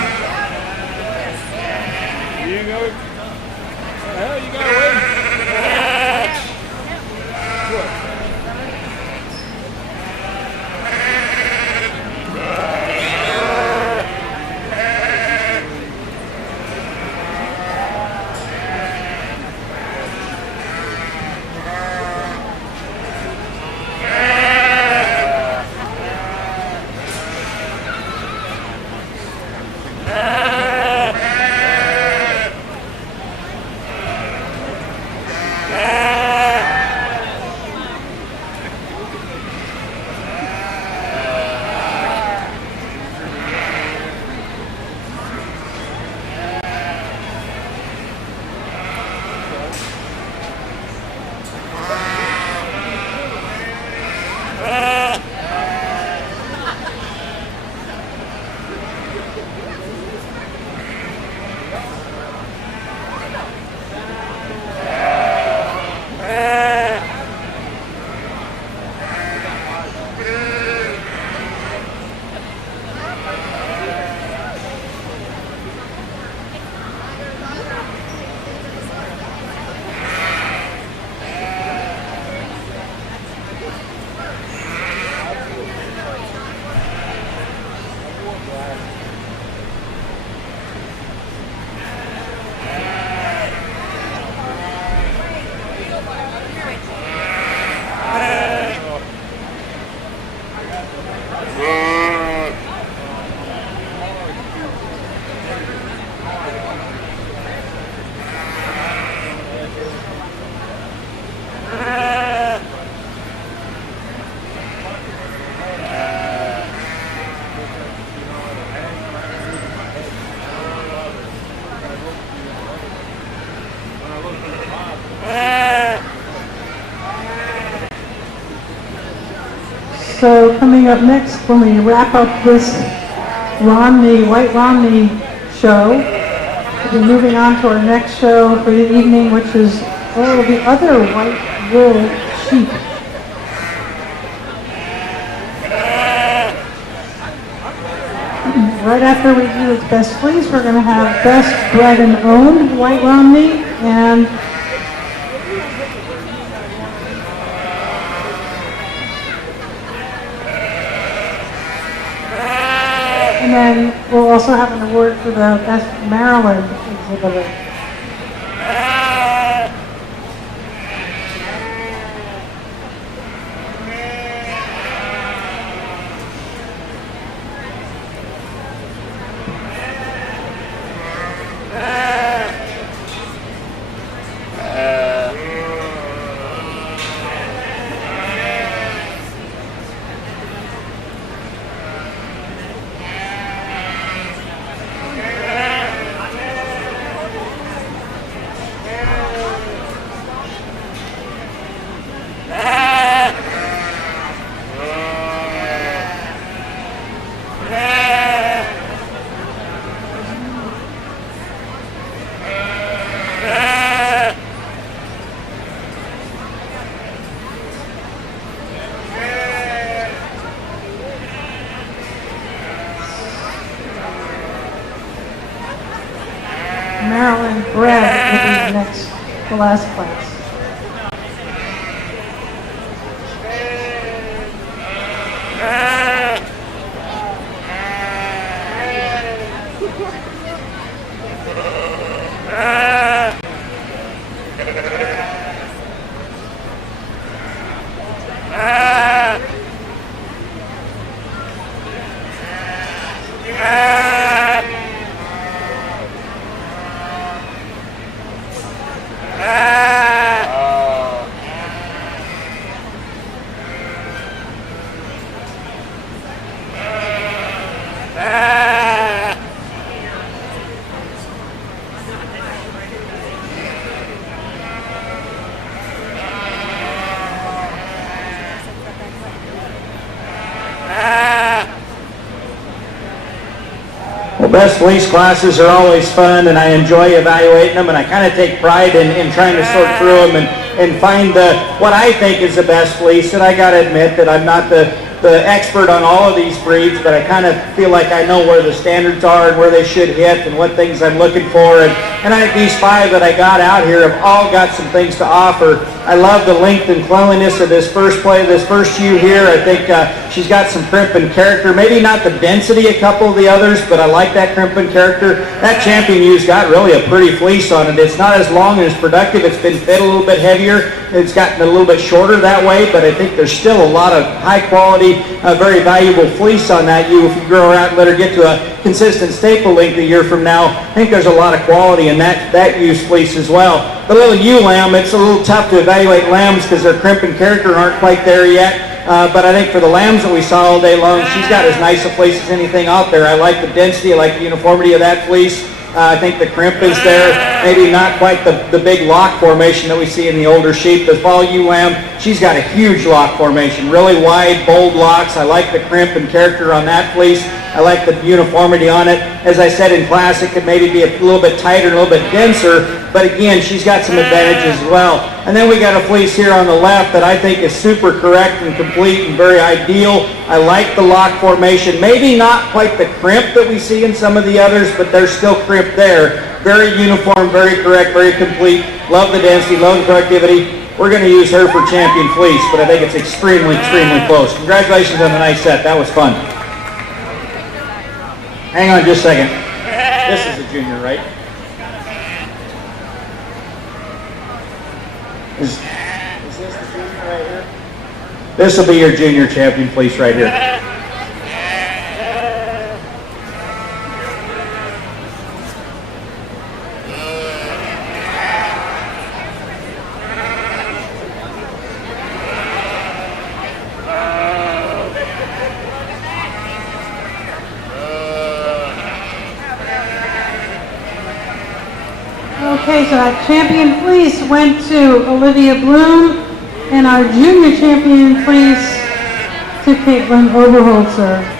So coming up next, when we wrap up this White Romney show, we'll be moving on to our next show for the evening, which is the other white wool sheep. Right after we do its best fleece, we're going to have best bred and owned White Romney, and then we'll also have an award for the best Maryland exhibitor. Maryland bred will be the last place. Best fleece classes are always fun, and I enjoy evaluating them, and I kind of take pride in trying to sort through them and find what I think is the best fleece. And I got to admit that I'm not the expert on all of these breeds, but I kind of feel like I know where the standards are and where they should hit and what things I'm looking for. And I think these 5 that I got out here have all got some things to offer. I love the length and cleanliness of this first ewe here. I think she's got some crimp and character. Maybe not the density a couple of the others, but I like that crimp and character. That champion ewe's got really a pretty fleece on it. It's not as long and as productive. It's been fed a little bit heavier. It's gotten a little bit shorter that way, but I think there's still a lot of high quality, very valuable fleece on that ewe. If you grow her out and let her get to a consistent staple length a year from now, I think there's a lot of quality in that ewe's fleece as well. The little ewe lamb, it's a little tough to evaluate lambs because their crimp and character aren't quite there yet. But I think for the lambs that we saw all day long, she's got as nice a fleece as anything out there. I like the density, I like the uniformity of that fleece. I think the crimp is there. Maybe not quite the big lock formation that we see in the older sheep. The fall ewe lamb, she's got a huge lock formation, really wide, bold locks. I like the crimp and character on that fleece. I like the uniformity on it. As I said in class, it could maybe be a little bit tighter, a little bit denser, but again, she's got some advantages as well. And then we got a fleece here on the left that I think is super correct and complete and very ideal. I like the lock formation. Maybe not quite the crimp that we see in some of the others, but there's still crimp there. Very uniform, very correct, very complete. Love the density, love the productivity. We're going to use her for champion fleece, but I think it's extremely, extremely close. Congratulations on the nice set. That was fun. Hang on just a second. This is a junior, right? Is this the junior right here? This will be your junior champion fleece right here. Okay, so our champion fleece went to Olivia Bloom, and our junior champion fleece to Caitlin Overholzer.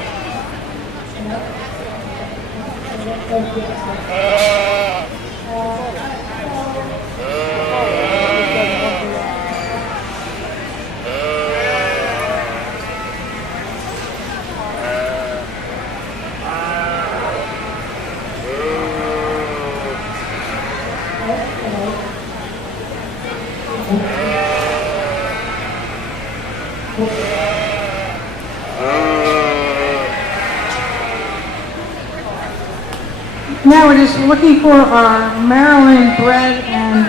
Now we're just looking for our Maryland bread and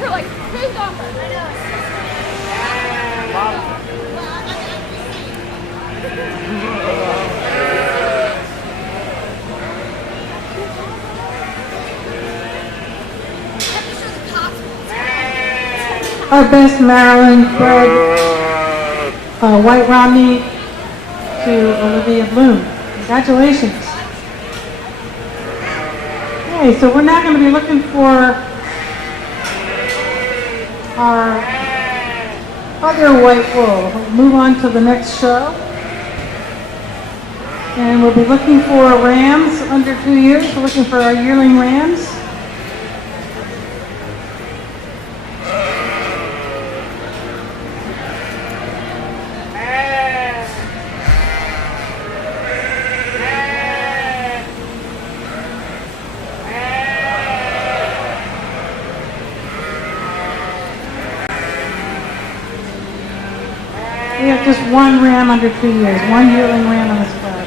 They're like, who's on her? I know. our best Maryland bread, White Romney to Olivia Bloom. Congratulations. Okay, so we're now going to be looking for our other white wool. We'll move on to the next show. And we'll be looking for rams under 2 years. We're looking for our yearling rams. We have just one ram under 2 years, one yearling ram in this class.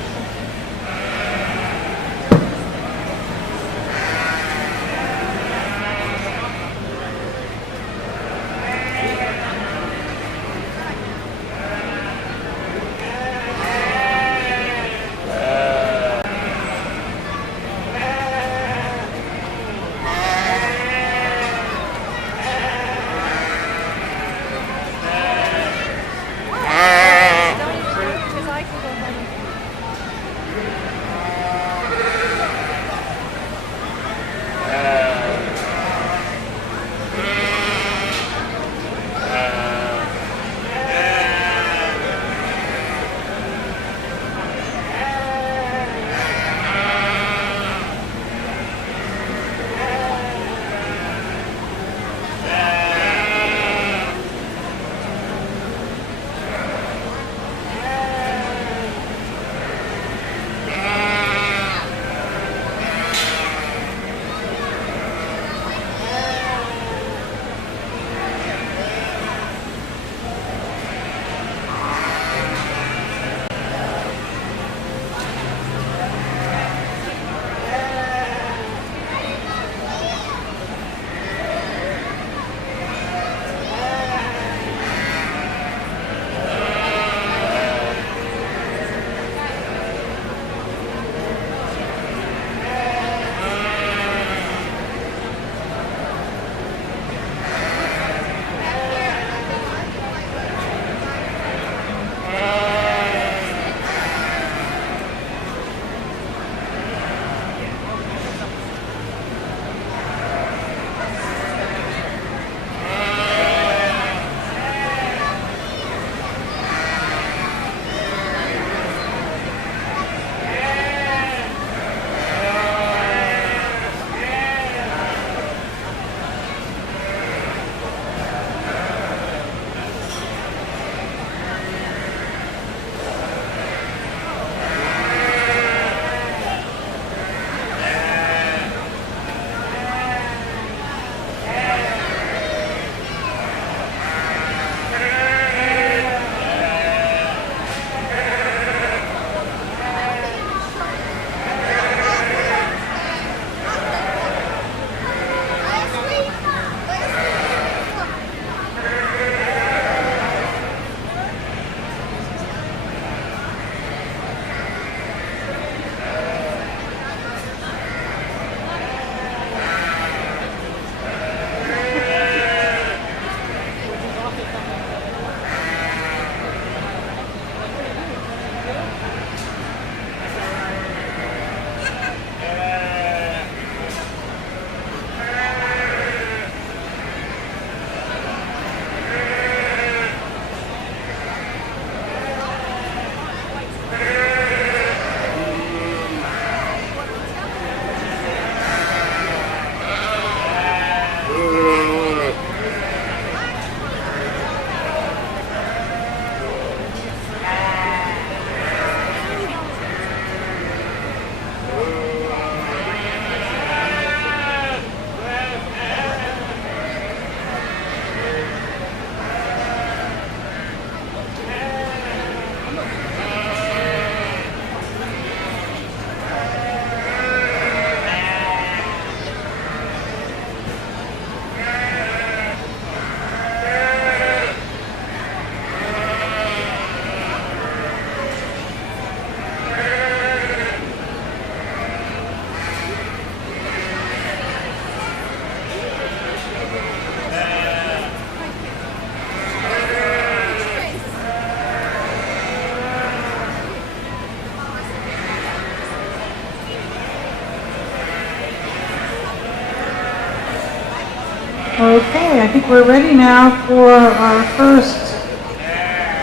Okay, I think we're ready now for our first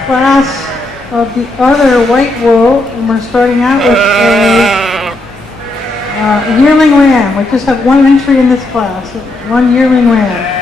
class of the other white wool, and we're starting out with a yearling ram. We just have one entry in this class, one yearling ram.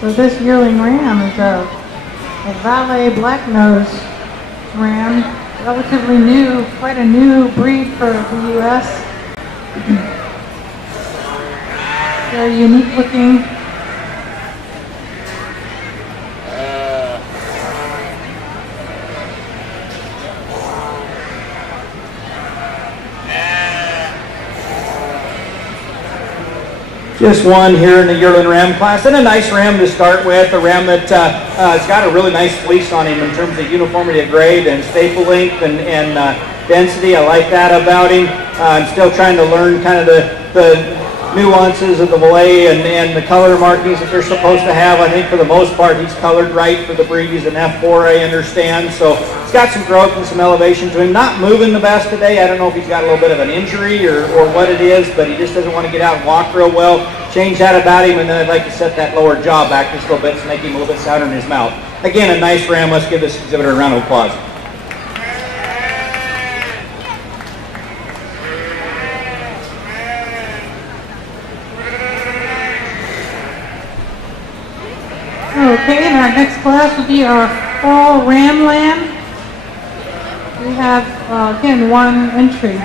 So this yearling ram is a Valet Black-Nose ram, relatively new, quite a new breed for the U.S. Very unique looking. Just one here in the yearling ram class, and a nice ram to start with, a ram that has got a really nice fleece on him in terms of uniformity of grade and staple length and density. I like that about him. I'm still trying to learn kind of the nuances of the Valet and the color markings that they're supposed to have. I think for the most part he's colored right for the breed. He's an F4, I understand, so he's got some growth and some elevation to him. Not moving the best today. I don't know if he's got a little bit of an injury or what it is, but he just doesn't want to get out and walk real well. Change that about him, and then I'd like to set that lower jaw back just a little bit to make him a little bit sounder in his mouth. Again, a nice ram. Let's give this exhibitor a round of applause. Okay, and our next class will be our fall ram lamb. We have, again, one entry.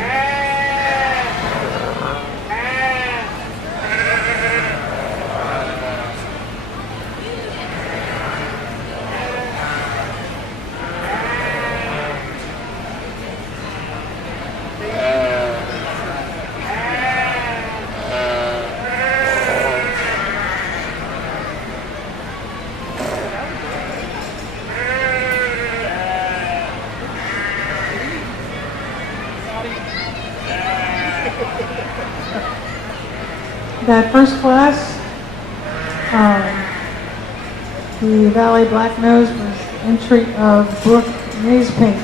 That first class, the Valet Black-Nose was entry of Brooke Mayspaint.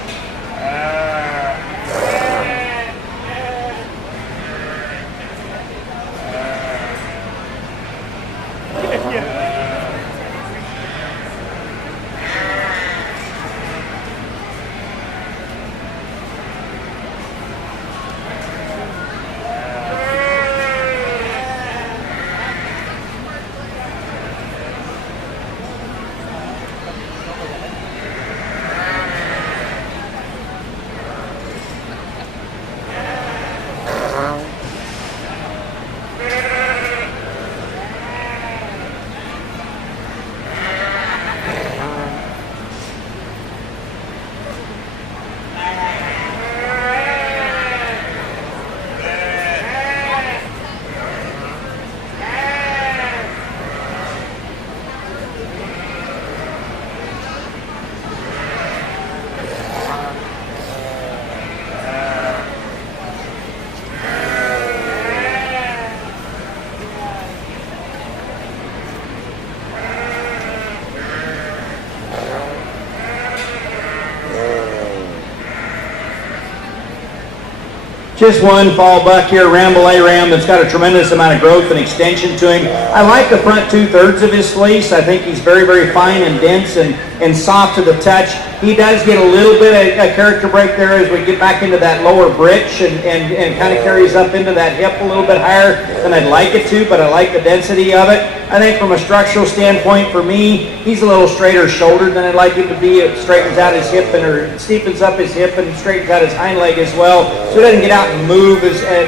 Just one fall buck here, Rambouillet Ram, that's got a tremendous amount of growth and extension to him. I like the front 2/3 of his fleece. I think he's very, very fine and dense and soft to the touch. He does get a little bit of a character break there as we get back into that lower britch and kind of carries up into that hip a little bit higher than I'd like it to, but I like the density of it. I think from a structural standpoint, for me, he's a little straighter shouldered than I'd like him to be. It straightens out his hip or steepens up his hip and straightens out his hind leg as well. So he doesn't get out and move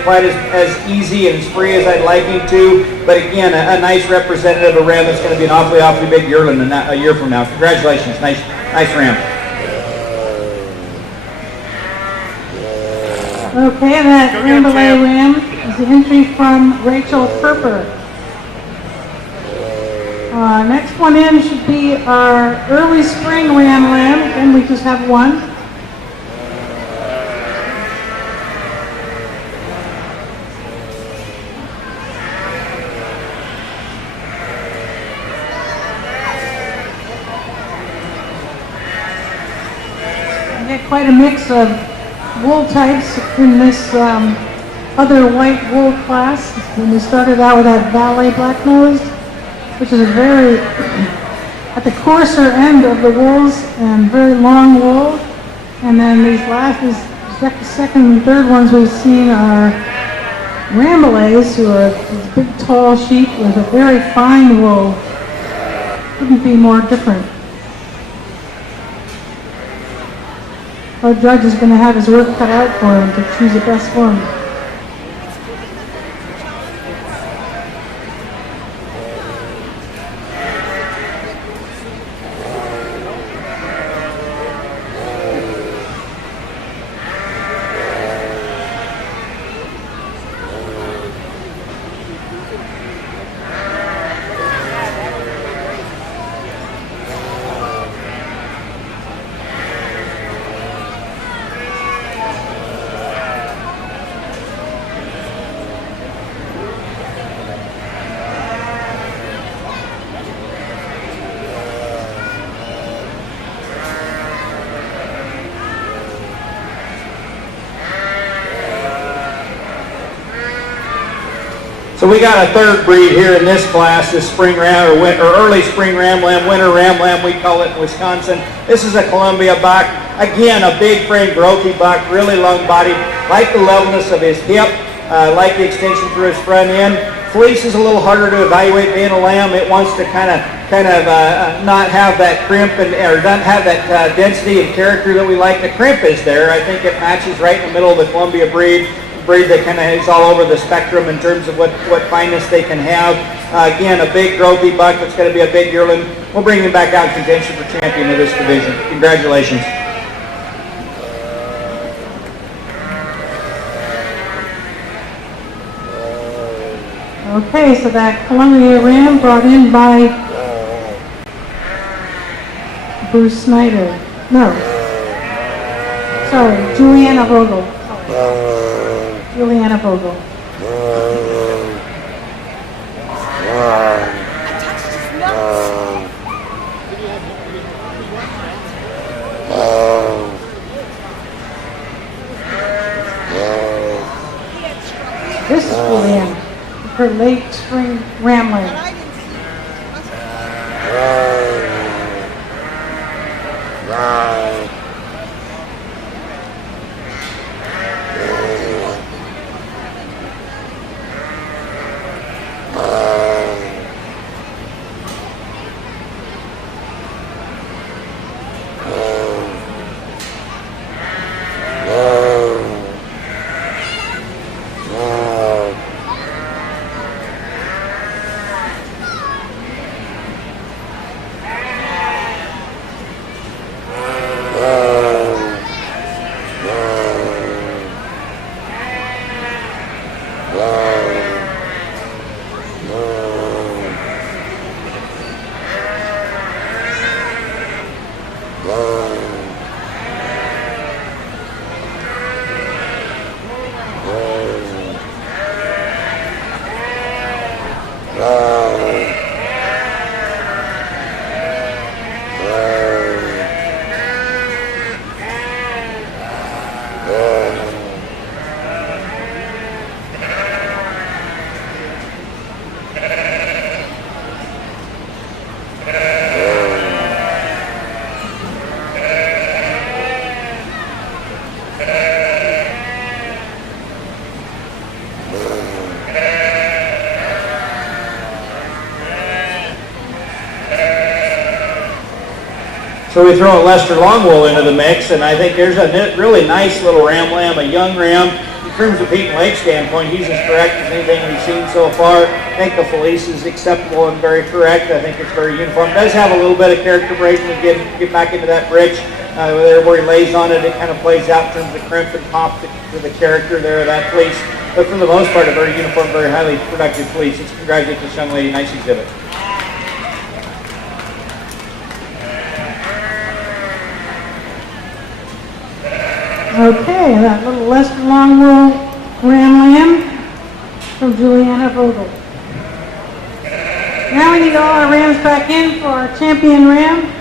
quite as easy and as free as I'd like him to. But again, a nice representative of ram that's going to be an awfully big yearling a year from now. Congratulations. Nice ram. Okay, and that Rambouillet Ram is the entry from Rachel Perper. Next one in should be our early spring ram lamb. Again, we just have one. We get quite a mix of wool types in this other white wool class. When we started out with that Valet Black-Nosed, which is a very, at the coarser end of the wools and very long wool. And then these second and third ones we've seen are Rambouillets, who are these big tall sheep with a very fine wool. Couldn't be more different. Our judge is going to have his work cut out for him to choose the best one. So we got a third breed here in this class, this spring ram or early spring ram lamb, winter ram lamb, we call it in Wisconsin. This is a Columbia buck. Again, a big frame, growthy buck, really long bodied. Like the levelness of his hip, like the extension through his front end. Fleece is a little harder to evaluate being a lamb. It wants to kind of not have that crimp or not have that density and character that we like. The crimp is there. I think it matches right in the middle of the Columbia breed that kind of is all over the spectrum in terms of what fineness they can have. Again, a big growthy buck that's going to be a big yearling. We'll bring him back out in contention for champion of this division. Congratulations. Okay, so that Columbia Ram brought in by Bruce Snyder. No. Sorry, Juliana Vogel. Juliana Vogel. This is Juliana, her late spring rambling. So we throw a Lester Longwool into the mix, and I think there's a really nice little ram lamb, a young ram. In terms of Pete and Lake standpoint, he's as correct as anything we've seen so far. I think the fleece is acceptable and very correct. I think it's very uniform. It does have a little bit of character break when we get back into that bridge. There where he lays on it, it kind of plays out in terms of crimp and pop to the character there of that fleece. But for the most part, a very uniform, very highly productive fleece. Let's congratulate this young lady. Nice exhibit. Okay, that little Lester Longwool ram lamb from Juliana Vogel. Now we need all our rams back in for our champion ram.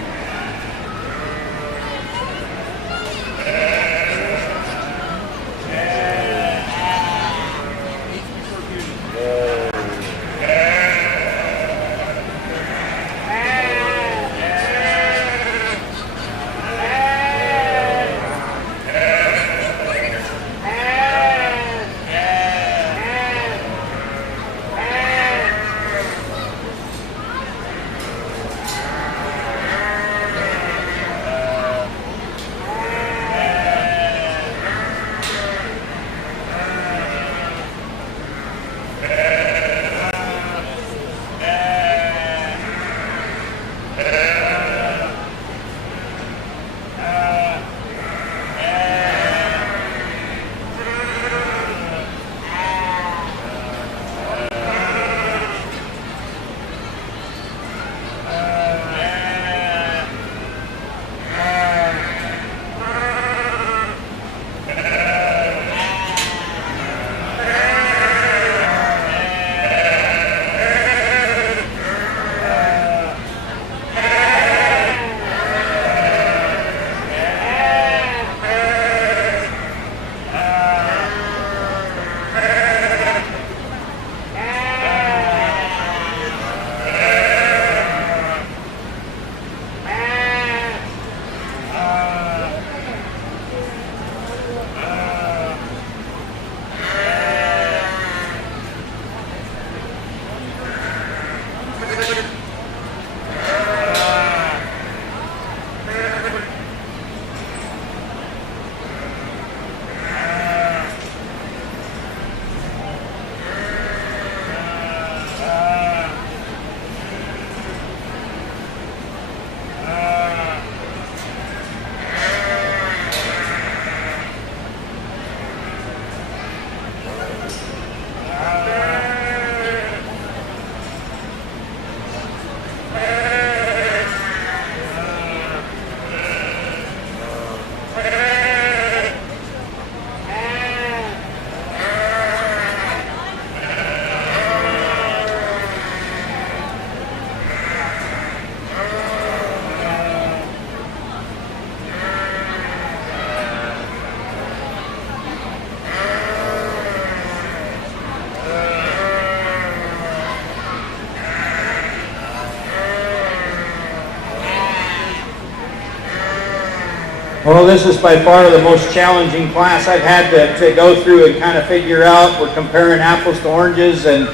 Well, this is by far the most challenging class I've had to go through and kind of figure out. We're comparing apples to oranges and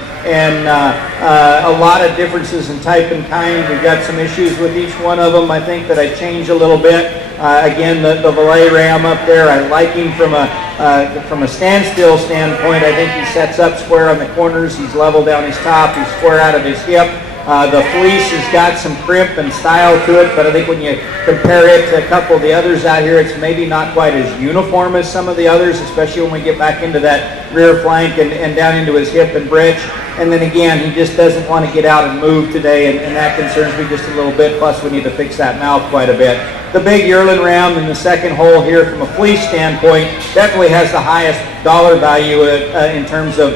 a lot of differences in type and kind. We've got some issues with each one of them. I think that I changed a little bit. Again, the Valet Ram up there, I like him from a standstill standpoint. I think he sets up square on the corners. He's level down his top. He's square out of his hip. The fleece has got some crimp and style to it, but I think when you compare it to a couple of the others out here, it's maybe not quite as uniform as some of the others, especially when we get back into that rear flank and down into his hip and bridge. And then again, he just doesn't want to get out and move today, and that concerns me just a little bit, plus we need to fix that mouth quite a bit. The big yearling ram in the second hole here from a fleece standpoint definitely has the highest dollar value in terms of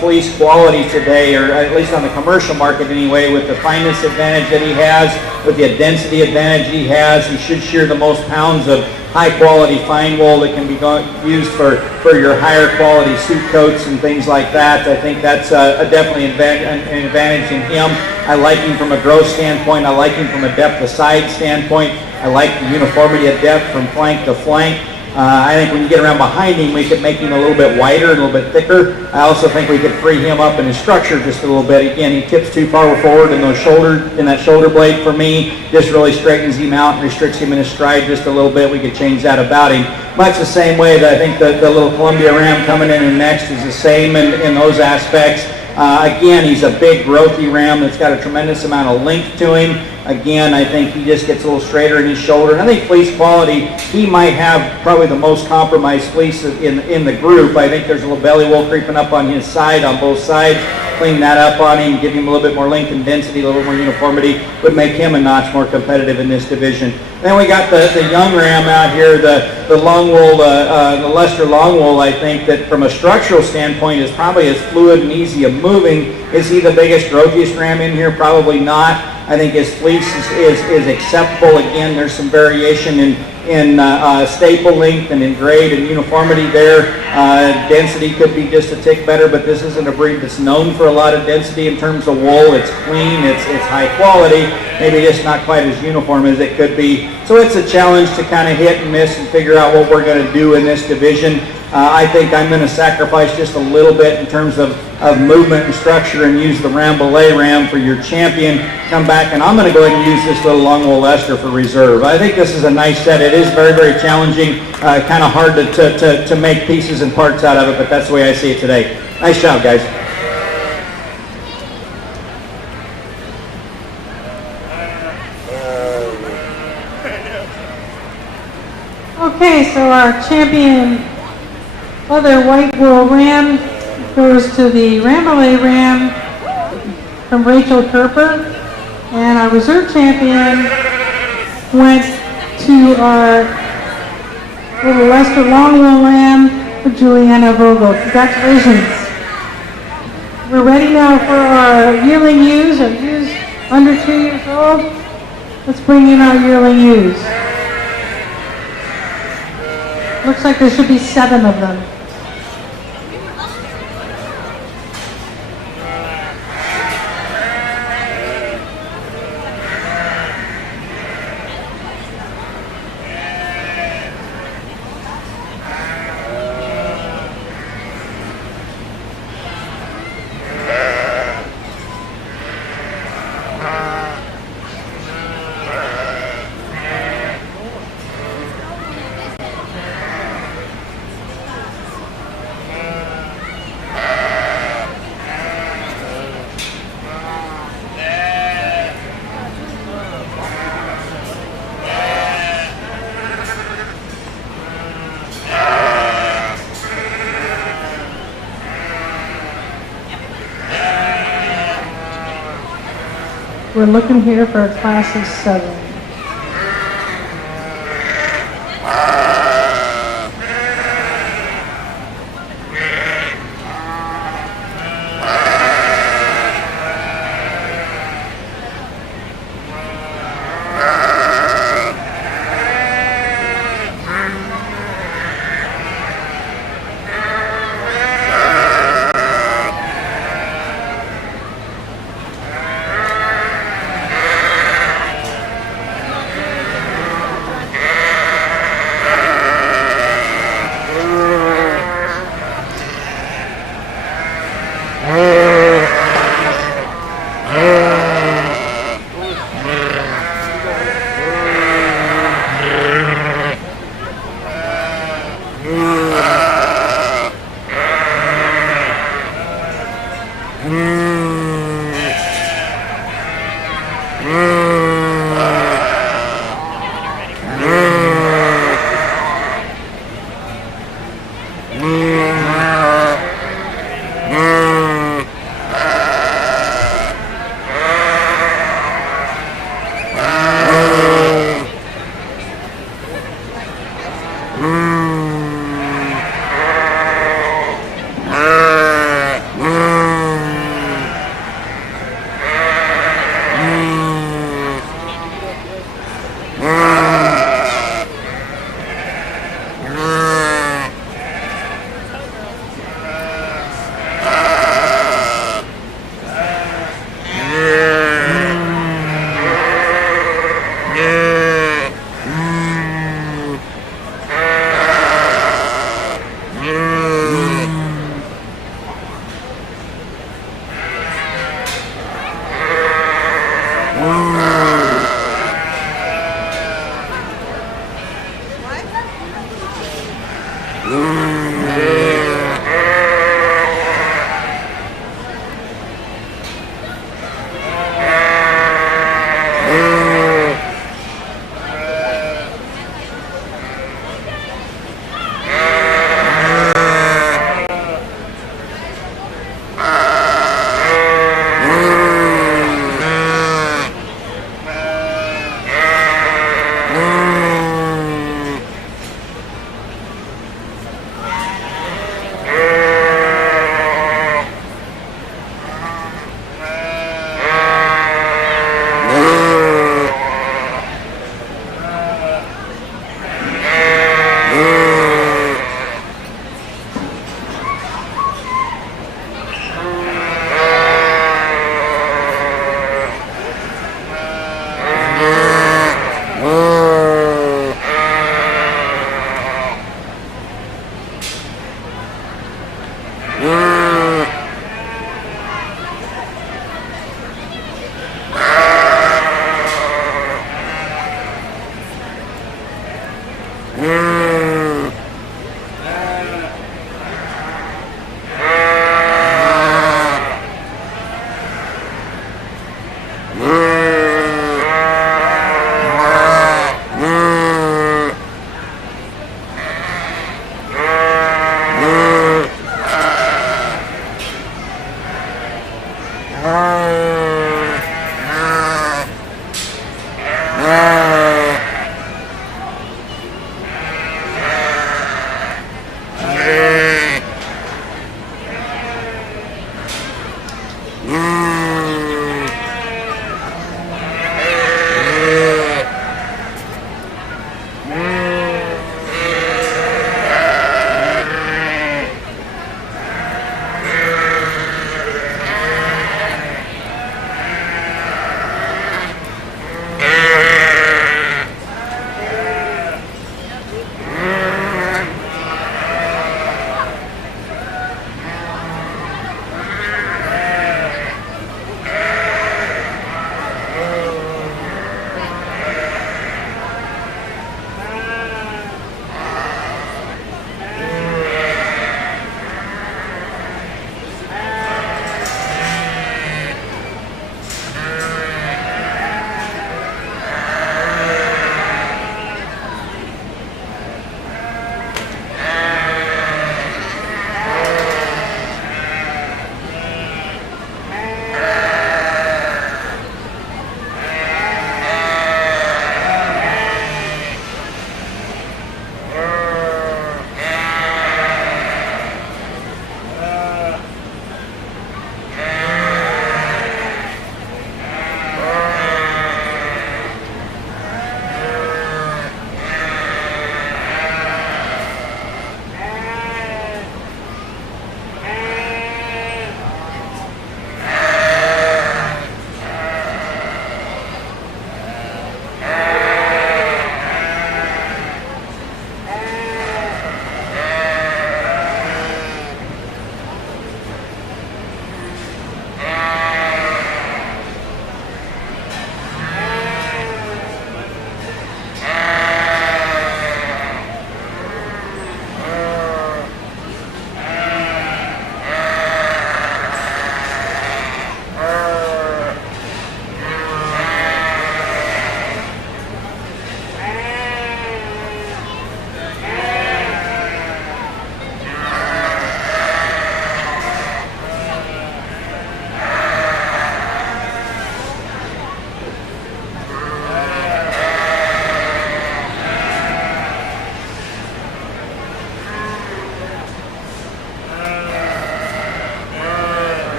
fleece quality today, or at least on the commercial market anyway, with the fineness advantage that he has, with the density advantage he has. He should shear the most pounds of high quality fine wool that can be used for your higher quality suit coats and things like that. I think that's definitely an advantage in him. I like him from a growth standpoint. I like him from a depth of side standpoint. I like the uniformity of depth from flank to flank. I think when you get around behind him, we could make him a little bit wider, a little bit thicker. I also think we could free him up in his structure just a little bit. Again, he tips too far forward in that shoulder blade for me. Just really straightens him out and restricts him in his stride just a little bit. We could change that about him. Much the same way that I think the little Columbia Ram coming in and next is the same in those aspects. Again, he's a big, growthy ram that's got a tremendous amount of length to him. Again, I think he just gets a little straighter in his shoulder. And I think fleece quality, he might have probably the most compromised fleece in the group. I think there's a little belly wool creeping up on his side, on both sides. Clean that up on him, give him a little bit more length and density, a little more uniformity, would make him a notch more competitive in this division. Then we got the young ram out here, the long wool, the Leicester long wool. I think that from a structural standpoint is probably as fluid and easy of moving. Is he the biggest, growthiest ram in here? Probably not. I think his fleece is acceptable. Again, there's some variation in staple length and in grade and uniformity there. Density could be just a tick better, but this isn't a breed that's known for a lot of density in terms of wool. It's clean, it's high quality, maybe just not quite as uniform as it could be. So it's a challenge to kind of hit and miss and figure out what we're going to do in this division. I think I'm going to sacrifice just a little bit in terms of movement and structure and use the Rambouillet ram for your champion. Come back and I'm going to go ahead and use this little long wool Leicester for reserve. I think this is a nice set. It is very, very challenging, kind of hard to make pieces and parts out of it, but that's the way I see it today. Nice job, guys. Okay, so our champion other white wool ram goes to the Rambouillet ram from Rachel Kerper, and our reserve champion went to our little Leicester long wool ram for Juliana Vogel. Congratulations. We're ready now for our yearling ewes, our ewes under 2 years old. Let's bring in our yearling ewes. Looks like there should be 7 of them. We're looking here for a class of 7.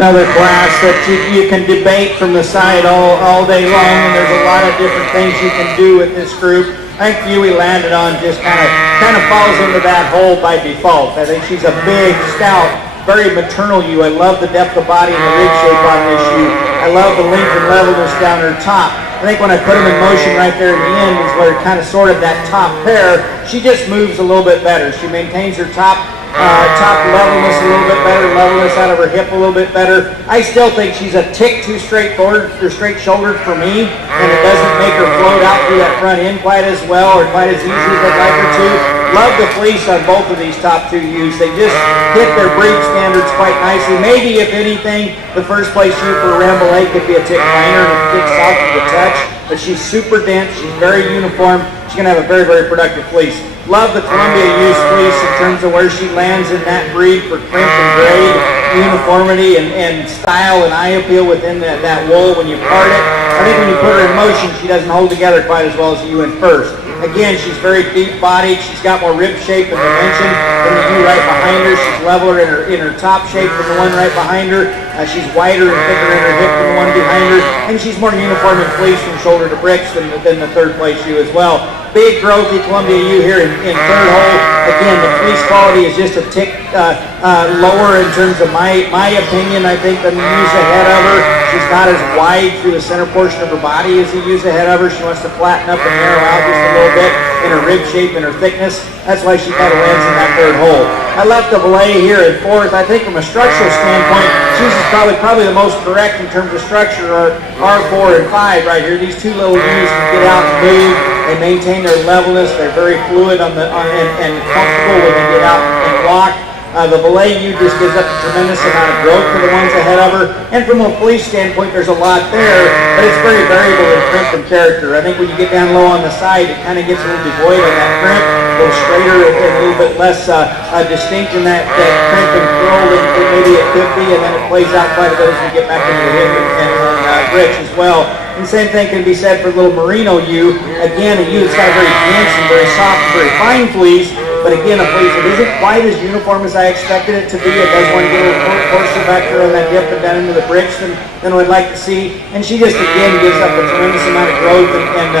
Another class that you can debate from the side all day long, and there's a lot of different things you can do with this group. I think Yui landed on just kind of falls into that hole by default. I think she's a big, stout, very maternal ewe. I love the depth of body and the rib shape on this ewe. I love the length and levelness down her top. I think when I put them in motion right there in the end is where kind of sort of that top pair, she just moves a little bit better. She maintains her top levelness a little bit better, levelness out of her hip a little bit better. I still think she's a tick too straightforward or straight shouldered for me, and it doesn't make her float out through that front end quite as well or quite as easy as I'd like her to. Love the fleece on both of these top two ewes. They just hit their breed standards quite nicely. Maybe, if anything, the first place ewe for Ramble Lake could be a tick finer and a tick soft to the touch, but she's super dense, she's very uniform, she's going to have a very, very productive fleece. Love the Columbia Ewe's fleece in terms of where she lands in that breed for crimp and grade, uniformity and style and eye appeal within that wool when you part it. I think when you put her in motion, she doesn't hold together quite as well as the ewe in first. Again, she's very deep-bodied. She's got more rib shape and dimension than the ewe right behind her. She's leveler in her top shape than the one right behind her. She's wider and thicker in her hip than the one behind her. And she's more uniform in fleece from shoulder to bricks than the third place ewe as well. Big growthy Columbia ewe here in third hole. Again, the fleece quality is just a tick lower in terms of my opinion, I think, than the ewes ahead of her. She's not as wide through the center portion of her body as the ewes ahead of her. She wants to flatten up and narrow out just a little bit in her rib shape and her thickness. That's why she kind of lands in that third hole. I left the Valet here in fourth. I think from a structural standpoint, she's probably the most correct in terms of structure are R4 and 5 right here. These two little ewes can get out and move. They maintain their levelness. They're very fluid and comfortable when they get out and walk. The Valet ewe just gives up a tremendous amount of growth to the ones ahead of her. And from a fleece standpoint, there's a lot there, but it's very variable in crimp and character. I think when you get down low on the side, it kind of gets a little devoid on that crimp, a little straighter and a little bit less distinct in that crimp and curl than maybe it could be, and then it plays out quite a bit as we get back into the hip and rich as well. And the same thing can be said for little Merino ewe. Again, a ewe that's got a very dense and very soft and very fine fleece, but again, a fleece that isn't quite as uniform as I expected it to be. It does want to get a little coarser back there on that hip and down into the bricks than I'd like to see. And she just, again, gives up a tremendous amount of growth and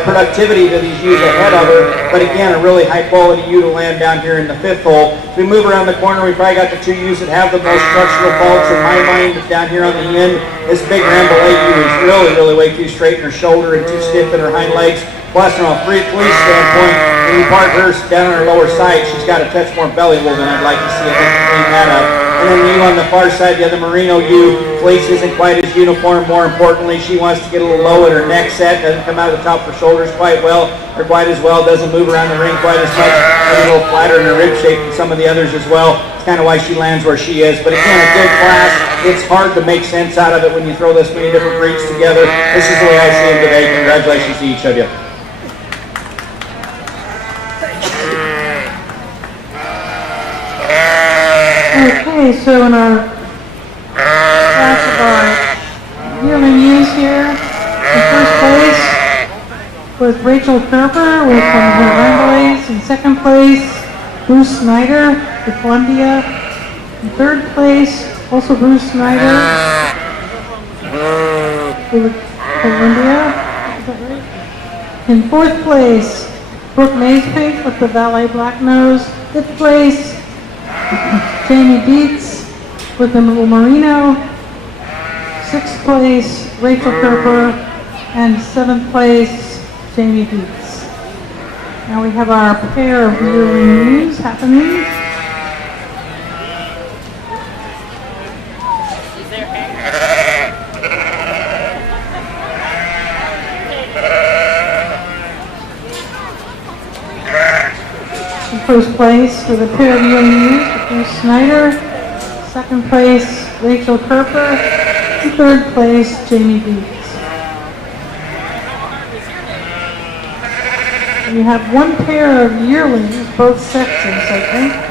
productivity to these ewes ahead of her. But again, a really high-quality ewe to land down here in the fifth hole. As we move around the corner, we probably got the two ewes that have the most structural faults in my mind down here on the end. This big Ramble Lake ewe is really way too straight in her shoulder and too stiff in her hind legs. Plus, from a fleece standpoint, when you part her down on her lower side, she's got a touch more belly wool than I'd like to see. I think to clean that up. And then the ewe on the far side, the other Merino ewe, fleece isn't quite as uniform. More importantly, she wants to get a little low in her neck set. Doesn't come out of the top of her shoulders quite well, or quite as well. Doesn't move around the ring quite as much. Maybe a little flatter in her rib shape than some of the others as well. It's kind of why she lands where she is. But again, a good class. It's hard to make sense out of it when you throw this many different breeds together. This is the way I see them today. Congratulations to each of you. Okay, so in our class of our yearling ewes here, in first place was Rachel Kerber with her Ramblers. In second place, Bruce Snyder with Columbia. In third place, also Bruce Snyder with Columbia. Is that right? In fourth place, Brooke Maespink with the Valet Black Nose. Fifth place, Jamie Dietz with the Merino. Sixth place, Rachel Kerber. And seventh place, Jamie Dietz. Now we have our pair of yearling ewes happening. First place for the pair of yearling ewes, Bruce Snyder. Second place, Rachel Kerber. And third place, Jamie Dietz. You have one pair of yearlings, both sexes, I think.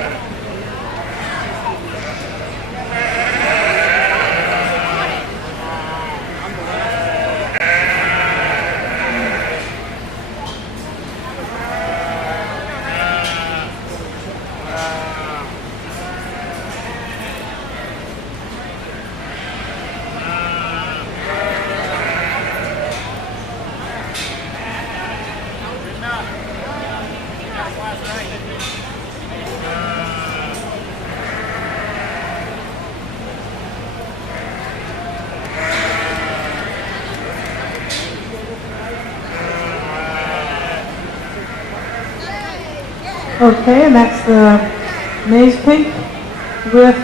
Okay, and that's the maize pink with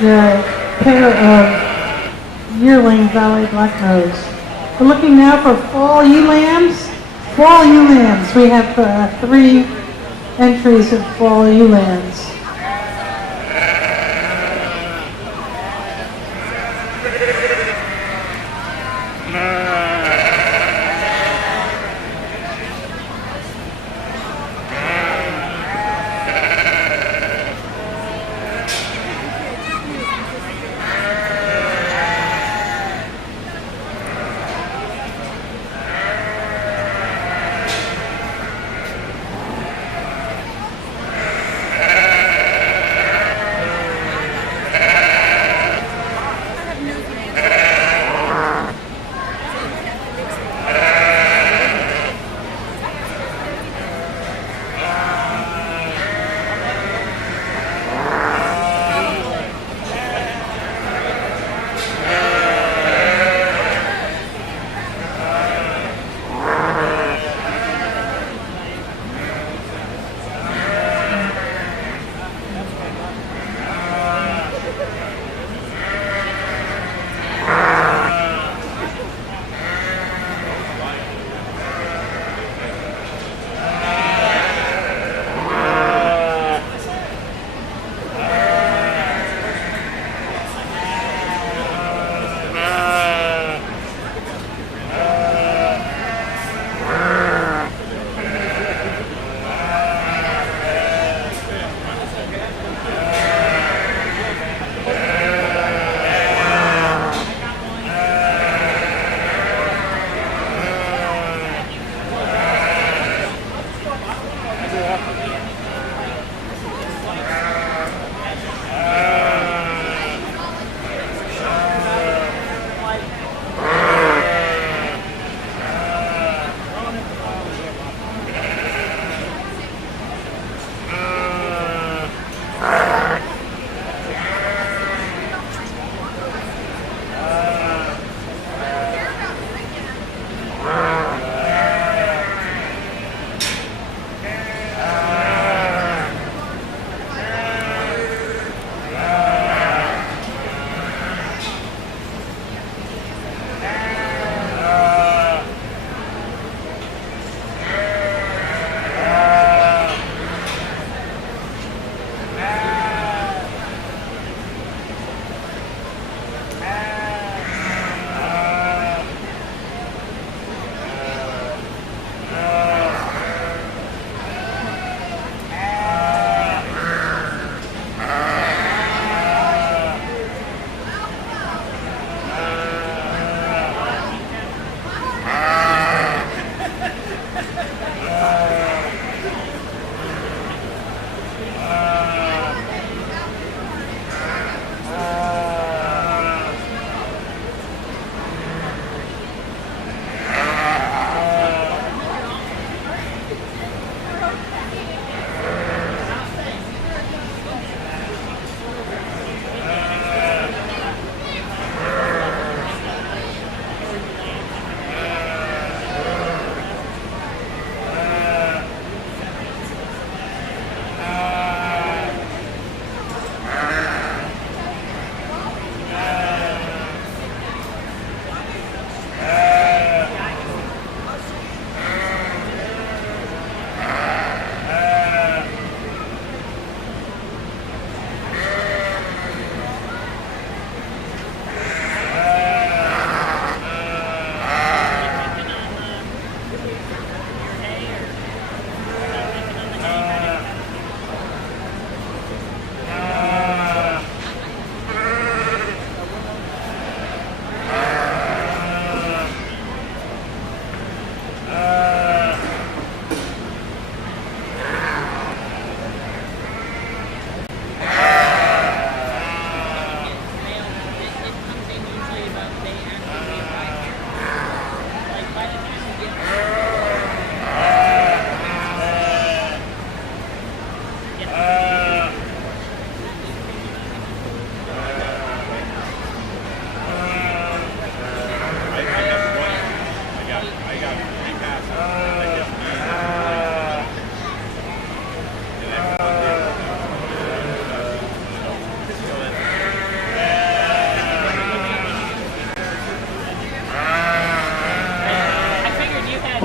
the pair of yearling Valley Black Nose. We're looking now for fall ewe lambs. Fall ewe lambs. We have 3 entries of fall ewe lambs.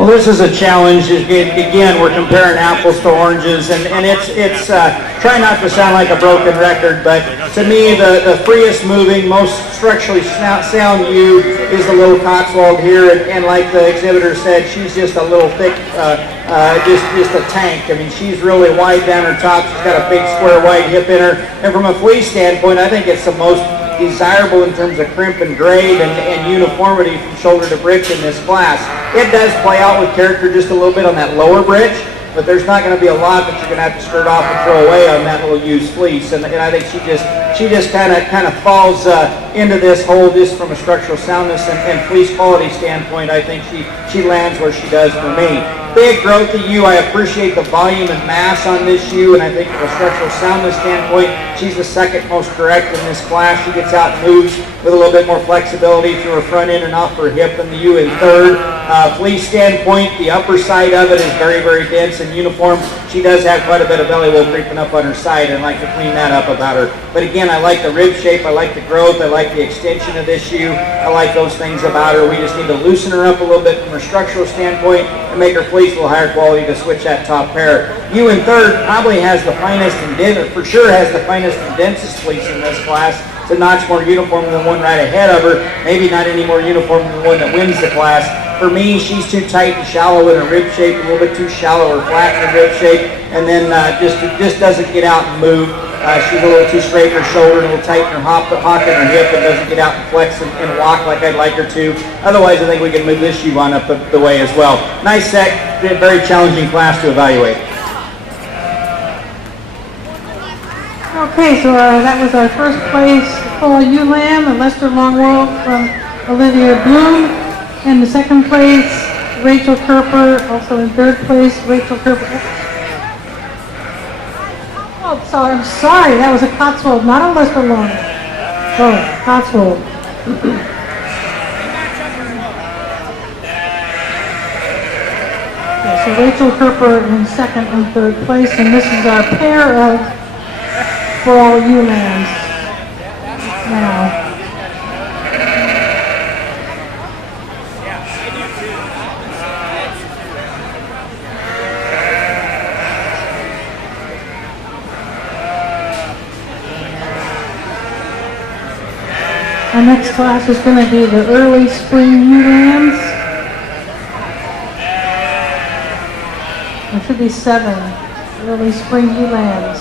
Well, this is a challenge. Again, we're comparing apples to oranges, and it's try not to sound like a broken record, but to me, the freest moving, most structurally sound ewe is the little Cotswold here, and like the exhibitor said, she's just a little thick, just a tank. I mean, she's really wide down her top. She's got a big square wide hip in her, and from a fleece standpoint, I think it's the most desirable in terms of crimp and grade and uniformity from shoulder to britch in this class. It does play out with character just a little bit on that lower britch, but there's not going to be a lot that you're going to have to skirt off and throw away on that little used fleece. And I think she just kind of falls into this hole just from a structural soundness and fleece quality standpoint. I think she lands where she does for me. Big growth ewe. I appreciate the volume and mass on this ewe, and I think from a structural soundness standpoint, she's the second most correct in this class. She gets out and moves with a little bit more flexibility through her front end and off her hip than the ewe in third. Fleece standpoint, the upper side of it is very, very dense and uniform. She does have quite a bit of belly wool creeping up on her side, and I'd like to clean that up about her. But again, I like the rib shape, I like the growth, I like the extension of this ewe. I like those things about her. We just need to loosen her up a little bit from a structural standpoint and make her fleece a little higher quality to switch that top pair. Ewe in third probably has the finest and for sure has the finest and densest fleece in this class. It's a notch more uniform than the one right ahead of her. Maybe not any more uniform than the one that wins the class. For me, she's too tight and shallow in her rib shape, a little bit too shallow or flat in her rib shape, and then just doesn't get out and move. She's a little too straight in her shoulder, and a little tight in her hock in her hip, and doesn't get out and flex and walk like I'd like her to. Otherwise, I think we can move this ewe on up the way as well. Nice set, very challenging class to evaluate. Okay, so that was our first place, Paul Ewe Lamb and Lester Longwell from Olivia Bloom. In the second place, Rachel Kerper. Also in third place, Rachel Kerper. Oh, sorry, I'm sorry. That was a Cotswold, not a Lester Long. Oh, Cotswold. Okay, so Rachel Kerper in second and third place, and this is our pair of For All Ewe Lambs. Now. Our next class is going to be the early spring ewe lambs. There should be 7 early spring ewe lambs.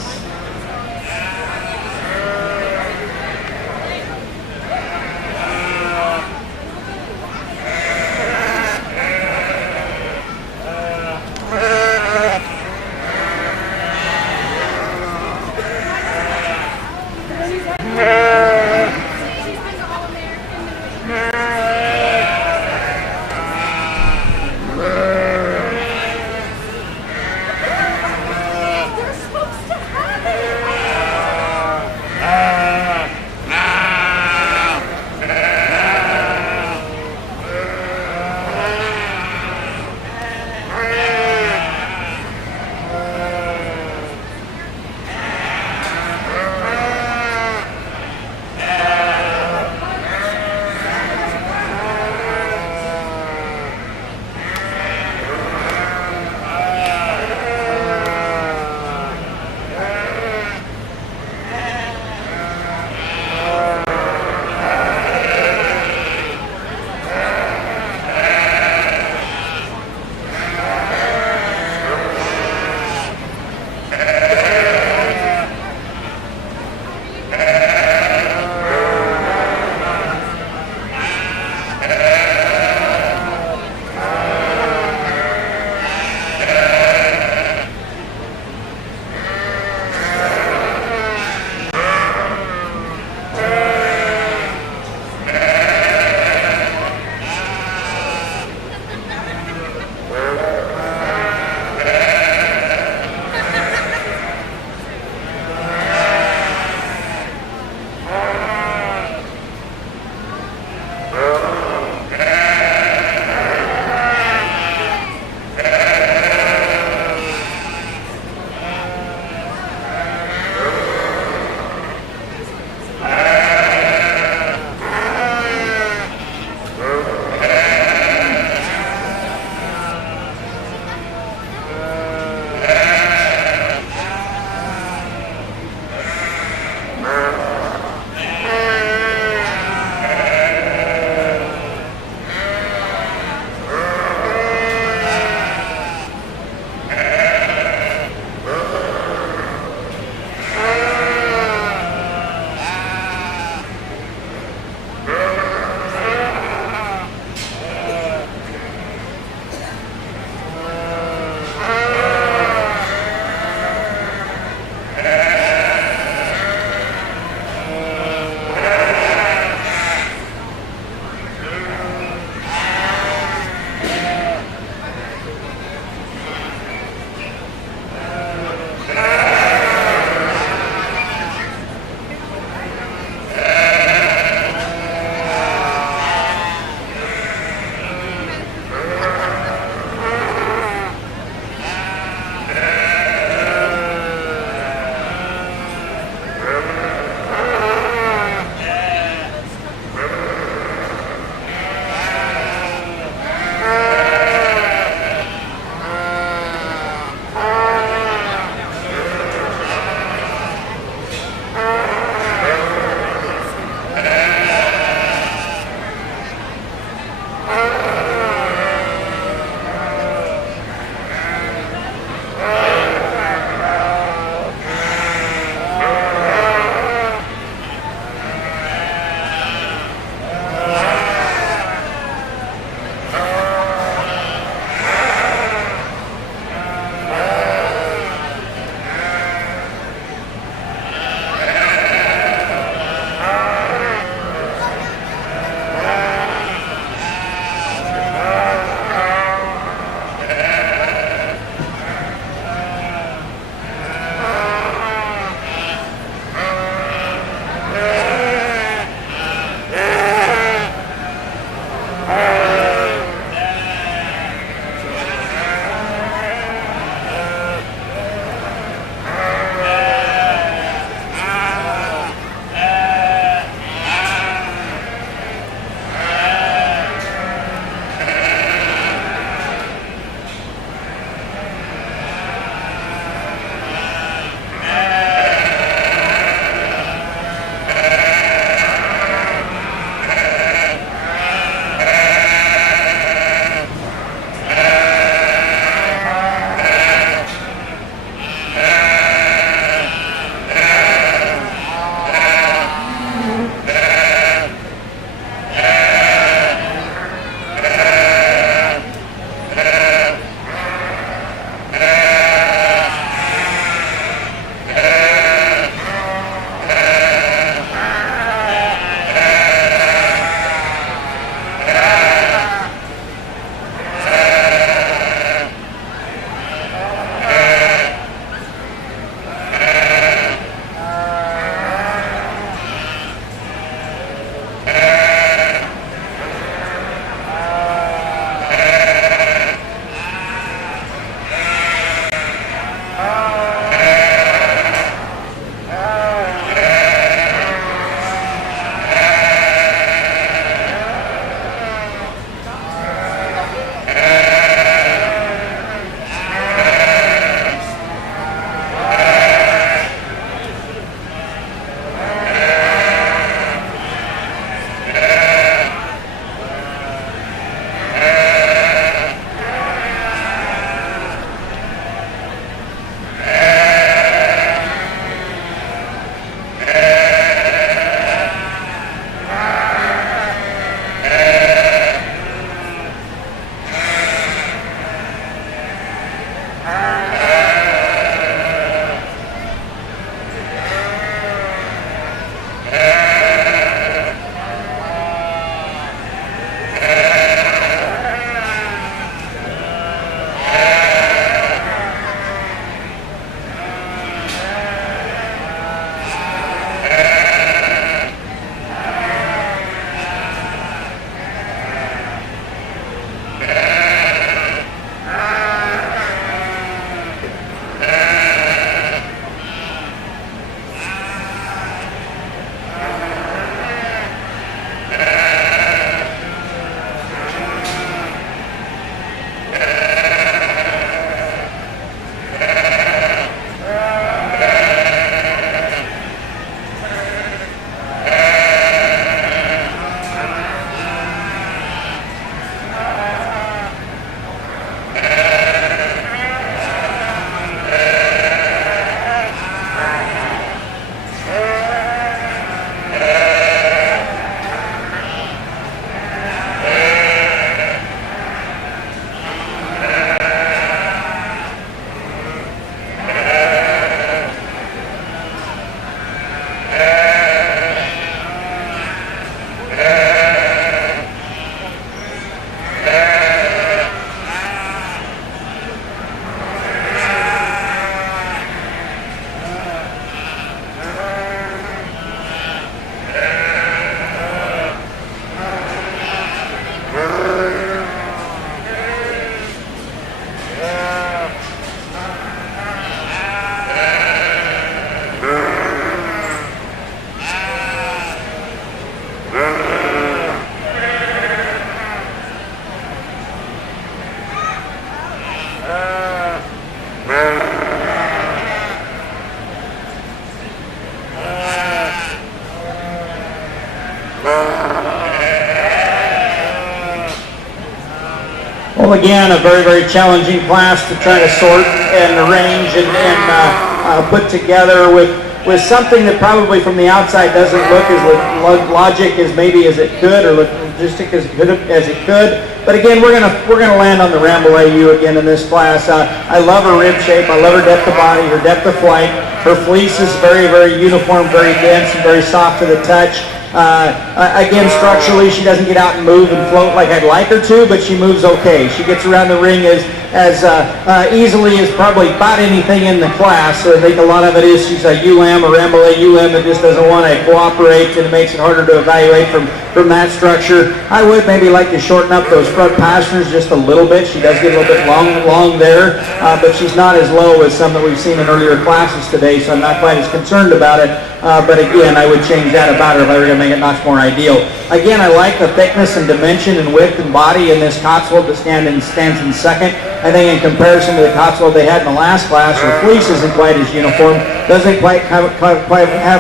Well, again, a very, very challenging class to try to sort and arrange and put together with something that probably from the outside doesn't look as logic as maybe as it could, or logistic as it could. But again, we're gonna land on the Ramble AU again in this class. I love her rib shape. I love her depth of body, her depth of flight. Her fleece is very, very uniform, very dense, and very soft to the touch. Again, structurally, she doesn't get out and move and float like I'd like her to, but she moves okay. She gets around the ring as easily as probably about anything in the class. So I think a lot of it is she's a ULAM, a Ramble ULAM that just doesn't want to cooperate, and it makes it harder to evaluate from that structure. I would maybe like to shorten up those front pastures just a little bit. She does get a little bit long there, but she's not as low as some that we've seen in earlier classes today, so I'm not quite as concerned about it. But again, I would change that about her if I were going to make it much more ideal. Again, I like the thickness and dimension and width and body in this Cotswold that stands in second. I think in comparison to the Cotswold they had in the last class, her fleece isn't quite as uniform, doesn't quite have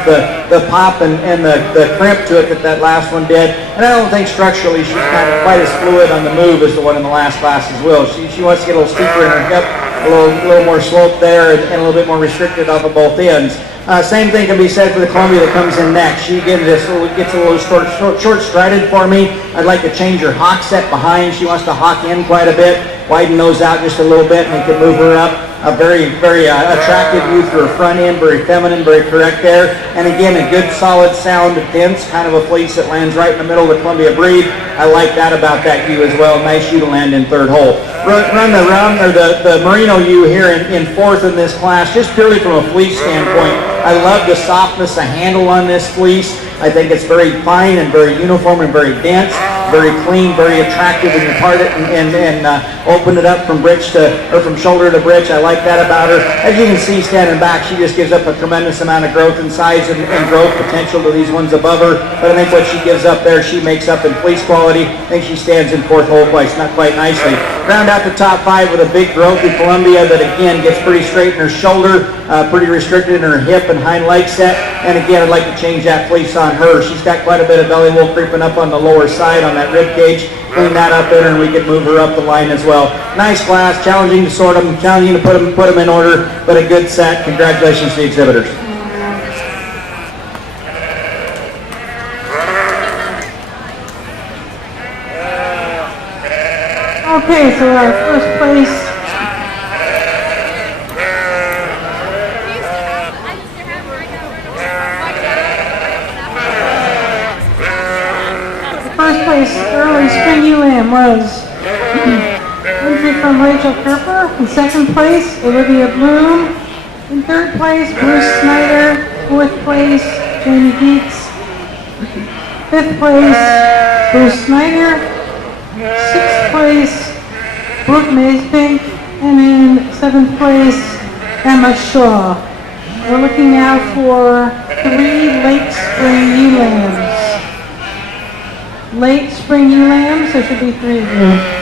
the pop and the crimp to it that last one did. And I don't think structurally she's kind of quite as fluid on the move as the one in the last class as well. She wants to get a little steeper in her hip, a little more slope there, and a little bit more restricted off of both ends. Same thing can be said for the Columbia that comes in next. She gets a little short-strided for me. I'd like to change her hock set behind. She wants to hock in quite a bit, widen those out just a little bit, and we can move her up. A very, very attractive view through her front end, very feminine, very correct there. And again, a good, solid, sound, dense kind of a fleece that lands right in the middle of the Columbia breed. I like that about that ewe as well. Nice ewe to land in third hole. Run the Merino ewe here in fourth in this class, just purely from a fleece standpoint. I love the softness, the handle on this fleece. I think it's very fine and very uniform and very dense, very clean, very attractive when you part it and open it up from shoulder to bridge. I like that about her. As you can see standing back, she just gives up a tremendous amount of growth in size and growth potential to these ones above her. But I think what she gives up there, she makes up in fleece quality. I think she stands in fourth hole place, not quite nicely. Round out the top five with a big growthy Columbia that again gets pretty straight in her shoulder, pretty restricted in her hip and hind leg set. And again, I'd like to change that fleece on her. She's got quite a bit of belly wool creeping up on the lower side on that rib cage. Clean that up in her, and we can move her up the line as well. Nice class, challenging to sort them, challenging to put them in order, but a good set. Congratulations to the exhibitors. Okay, so our first place early spring ULAM was entry from Rachel Kerper. In second place, Olivia Bloom. In third place, Bruce Snyder. Fourth place, Jamie Dietz. Fifth place, Bruce Snyder. Sixth place, Brooke Maespink. And in seventh place, Emma Shaw. We're looking now for 3 late spring ULAMs. Late spring ULAMs, there should be 3 of you.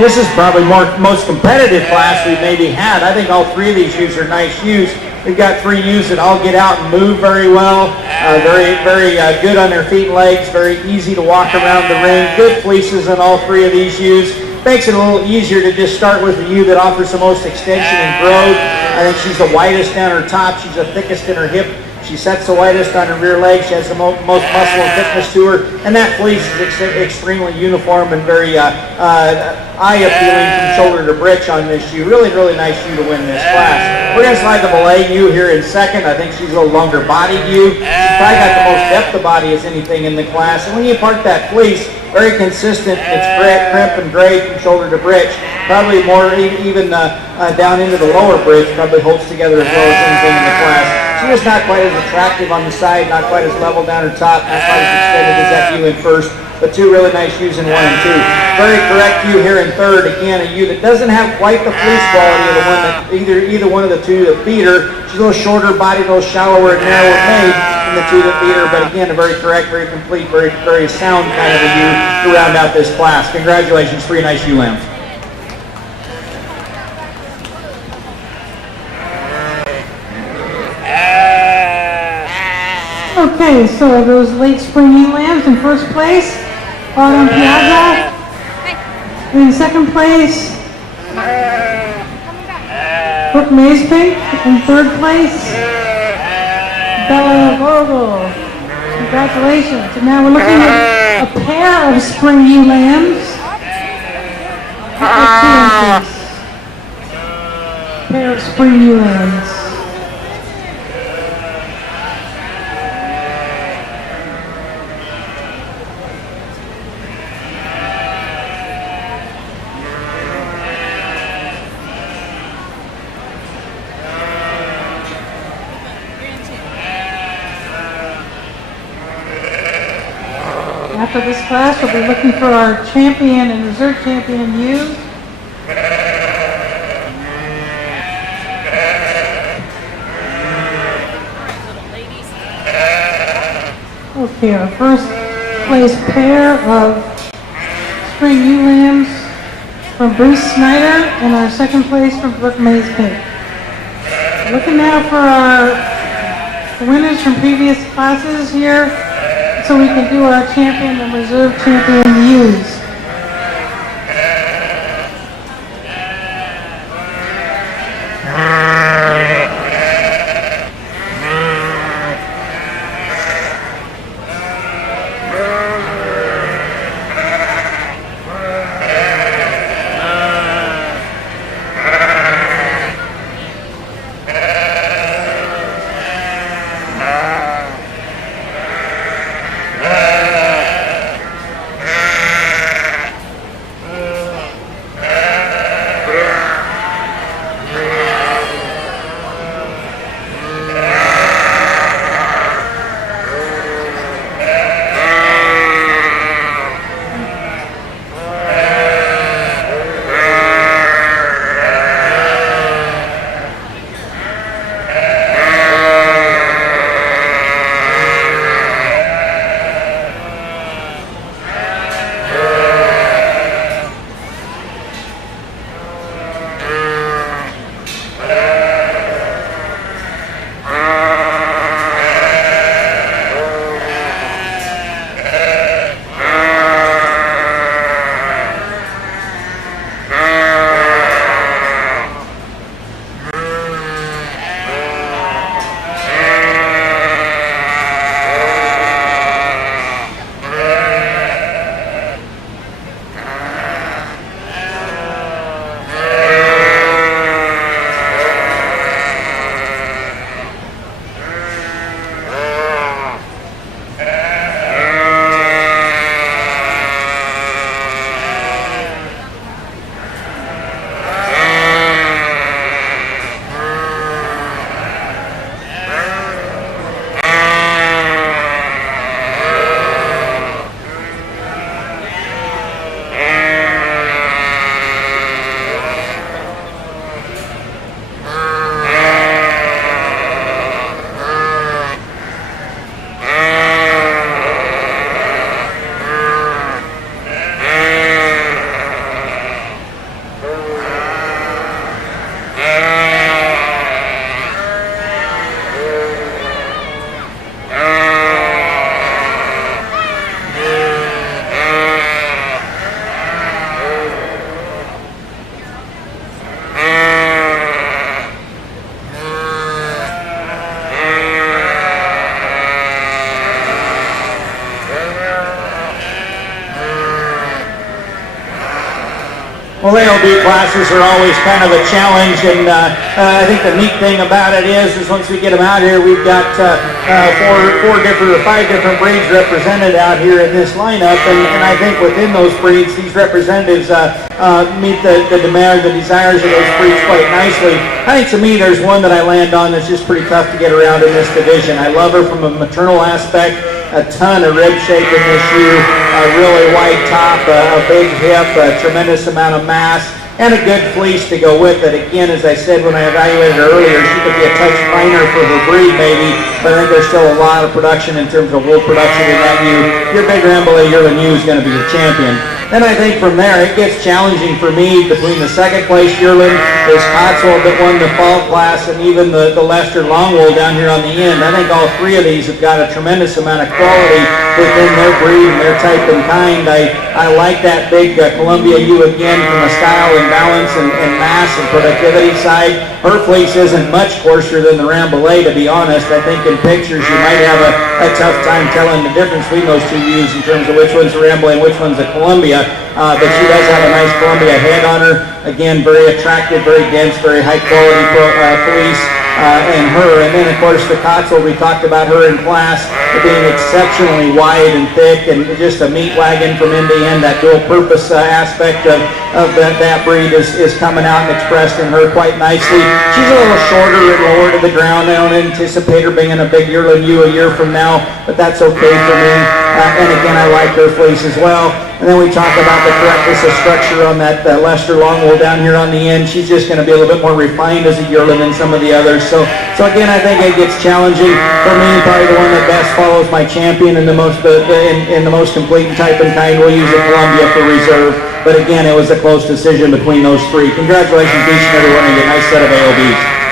And this is probably most competitive class we've maybe had. I think all three of these ewes are nice ewes. We've got three ewes that all get out and move very well, very good on their feet and legs, very easy to walk around the ring. Good fleeces on all three of these ewes. Makes it a little easier to just start with the ewe that offers the most extension and growth. I think she's the widest down her top. She's the thickest in her hip. She sets the widest on her rear leg. She has the most muscle and thickness to her. And that fleece is extremely uniform and very eye-appealing from shoulder to britch on this ewe. Really, really nice ewe to win this class. We're going to slide the Malay ewe here in second. I think she's a little longer bodied ewe. She's probably got the most depth of body as anything in the class. And when you part that fleece, very consistent. It's crimp and gray from shoulder to britch. Probably more even down into the lower bridge. Probably holds together as well as anything in the class. She's just not quite as attractive on the side, not quite as level down her top, not quite as extended as that ewe in first, but two really nice ewes in 1 and 2. Very correct ewe here in third. Again, a ewe that doesn't have quite the fleece quality of the one that either one of the two that beat her. She's a little shorter body, a little shallower and narrower made than the two that beat her, but again, a very correct, very complete, very sound kind of a ewe to round out this class. Congratulations, three nice ewe lambs. Okay, so those late spring ewe lambs in first place, Autumn Piazza. In second place, Brooke Maespink. In third place, Bella Vogel. Congratulations. And now we're looking at a pair of spring ewe lambs. Pair of spring ewe lambs. After this class, we'll be looking for our champion and reserve champion ewes. Okay, our first place pair of spring ewe lambs from Bruce Snyder and our second place from Brooke Maespink. Looking now for our winners from previous classes here, so we can do our champion and reserve champion ewes. Well, ALB classes are always kind of a challenge, and I think the neat thing about it is once we get them out here, we've got five different breeds represented out here in this lineup, and I think within those breeds, these representatives meet the demand, the desires of those breeds quite nicely. I think to me, there's one that I land on that's just pretty tough to get around in this division. I love her from a maternal aspect. A ton of rib shape in this shoe, a really wide top, a big hip, a tremendous amount of mass, and a good fleece to go with it. Again, as I said when I evaluated her earlier, she could be a touch finer for her breed maybe, but I think there's still a lot of production in terms of wool production in that ewe. Your big Rambouillet yearling ewe is going to be your champion. Then I think from there, it gets challenging for me between the second place yearling, this Cotswold that won the fall class, and even the Leicester Longwool down here on the end. I think all three of these have got a tremendous amount of quality within their breed and their type and kind. I like that big Columbia ewe again from a style and balance and mass and productivity side. Her fleece isn't much coarser than the Rambouillet, to be honest. I think in pictures you might have a tough time telling the difference between those two ewes in terms of which one's a Rambouillet and which one's a Columbia. But she does have a nice Columbia head on her. Again, very attractive, very dense, very high quality fleece. And her, and then of course the Cotswold, we talked about her in class being exceptionally wide and thick and just a meat wagon from end to end. That dual purpose aspect of that breed is coming out and expressed in her quite nicely. She's a little shorter and lower to the ground. I don't anticipate her being a big yearling ewe a year from now, but that's okay for me. And again, I like her fleece as well. And then we talk about the correctness of structure on that Leicester Longwool down here on the end. She's just going to be a little bit more refined as a yearling than some of the others. So again, I think it gets challenging for me. Probably the one that best follows my champion in the most in the most complete and type and kind. We'll use a Columbia for reserve. But again, it was a close decision between those three. Congratulations to each and every one of you. Nice set of ALBs.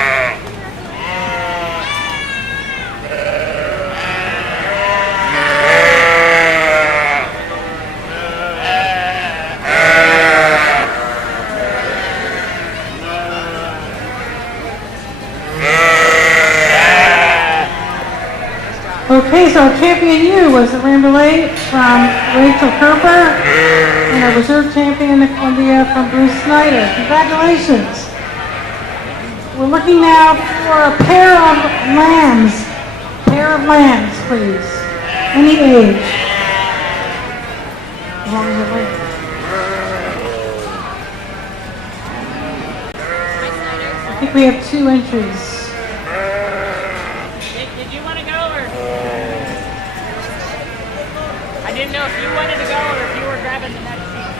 Okay, so our champion ewe was the Rambouillet from Rachel Kerper, and our reserve champion, the Columbia, from Bruce Snyder. Congratulations. We're looking now for a pair of lambs. Pair of lambs, please. Any age. As long as you're late. I think we have 2 entries. Did you want to go, or? I didn't know if you wanted to go or if you were grabbing the next seat.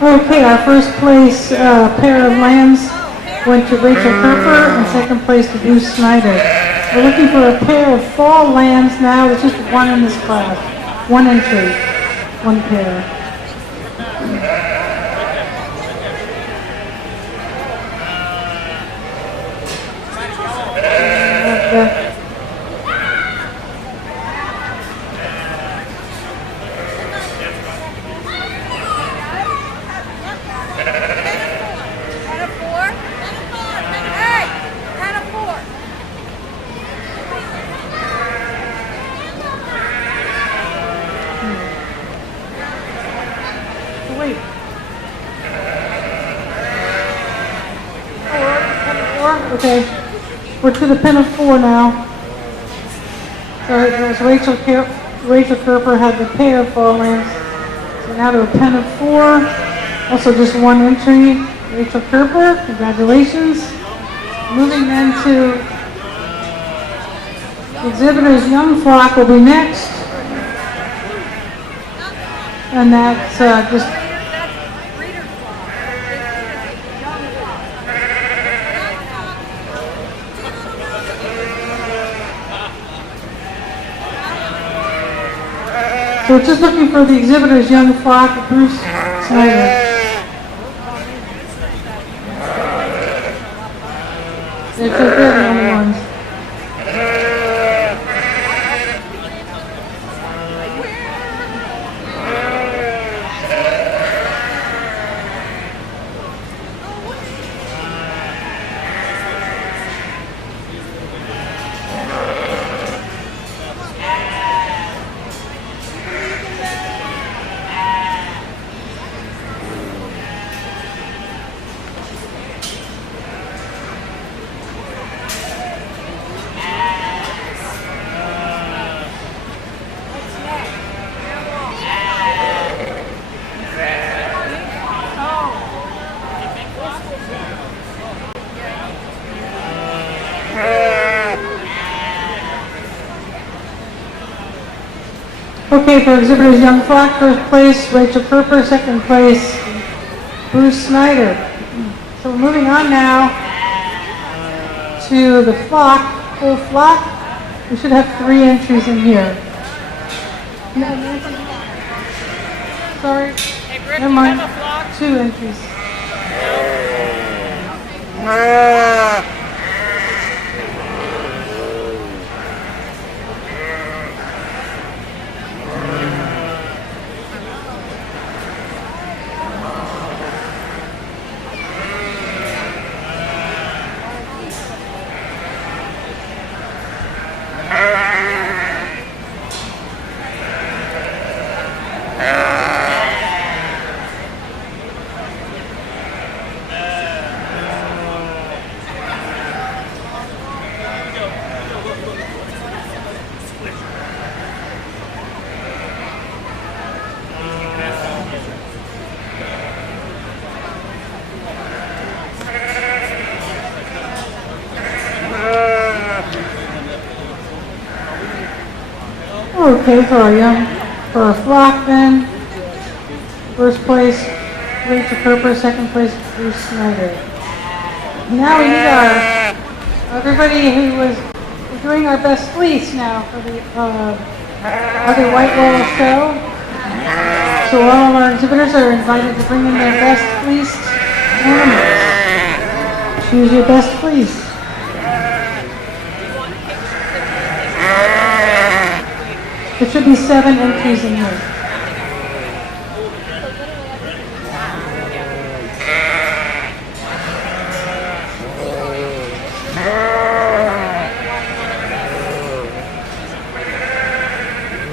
Okay, our first place pair of lambs went to Rachel Kerper, and second place to Bruce Snyder. We're looking for a pair of fall lambs now. There's just one in this class. 1 entry, 1 pair. to the pen of 4 now. So it was Rachel Kerper had the pair of fall lamps. So now to a pen of 4. Also just 1 entry. Rachel Kerper, congratulations. Moving then to exhibitors Young Flock will be next. And that's just so we're just looking for the exhibitors Young Flock, Bruce Snyder. They're the only ones. Okay, for exhibitors Young Flock, first place Rachel Kerper, second place Bruce Snyder. So we're moving on now to the flock, full flock. We should have 3 entries in here. No, Nancy? Sorry, Hey, Britt, never you mind. have a flock? 2 entries. Okay, for our flock then, first place Rachel Kerper, second place Bruce Snyder. Now we need everybody who we're doing our best fleece now for the other White Wall show. So all of our exhibitors are invited to bring in their best fleeced animals. Choose your best fleece. There should be 7 entries in here.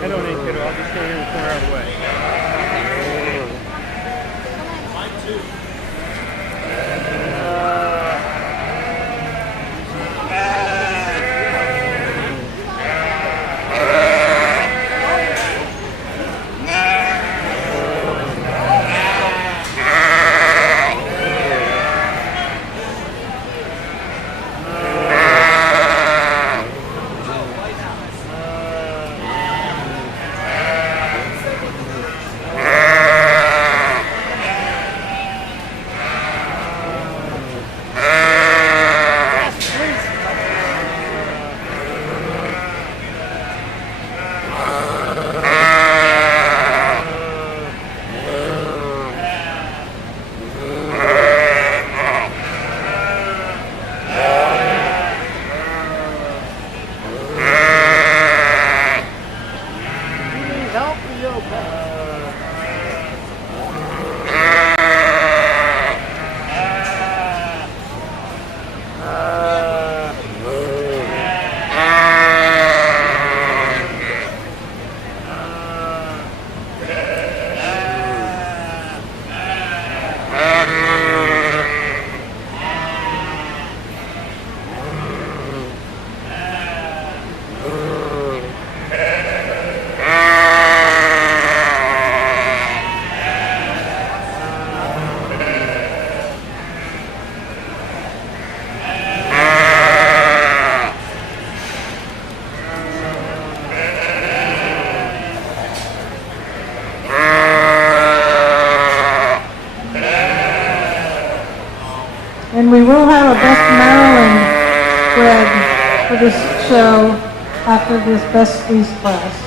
I don't need to. I'll just stay here in the corner out of the way. for this show after this Best Fleece class.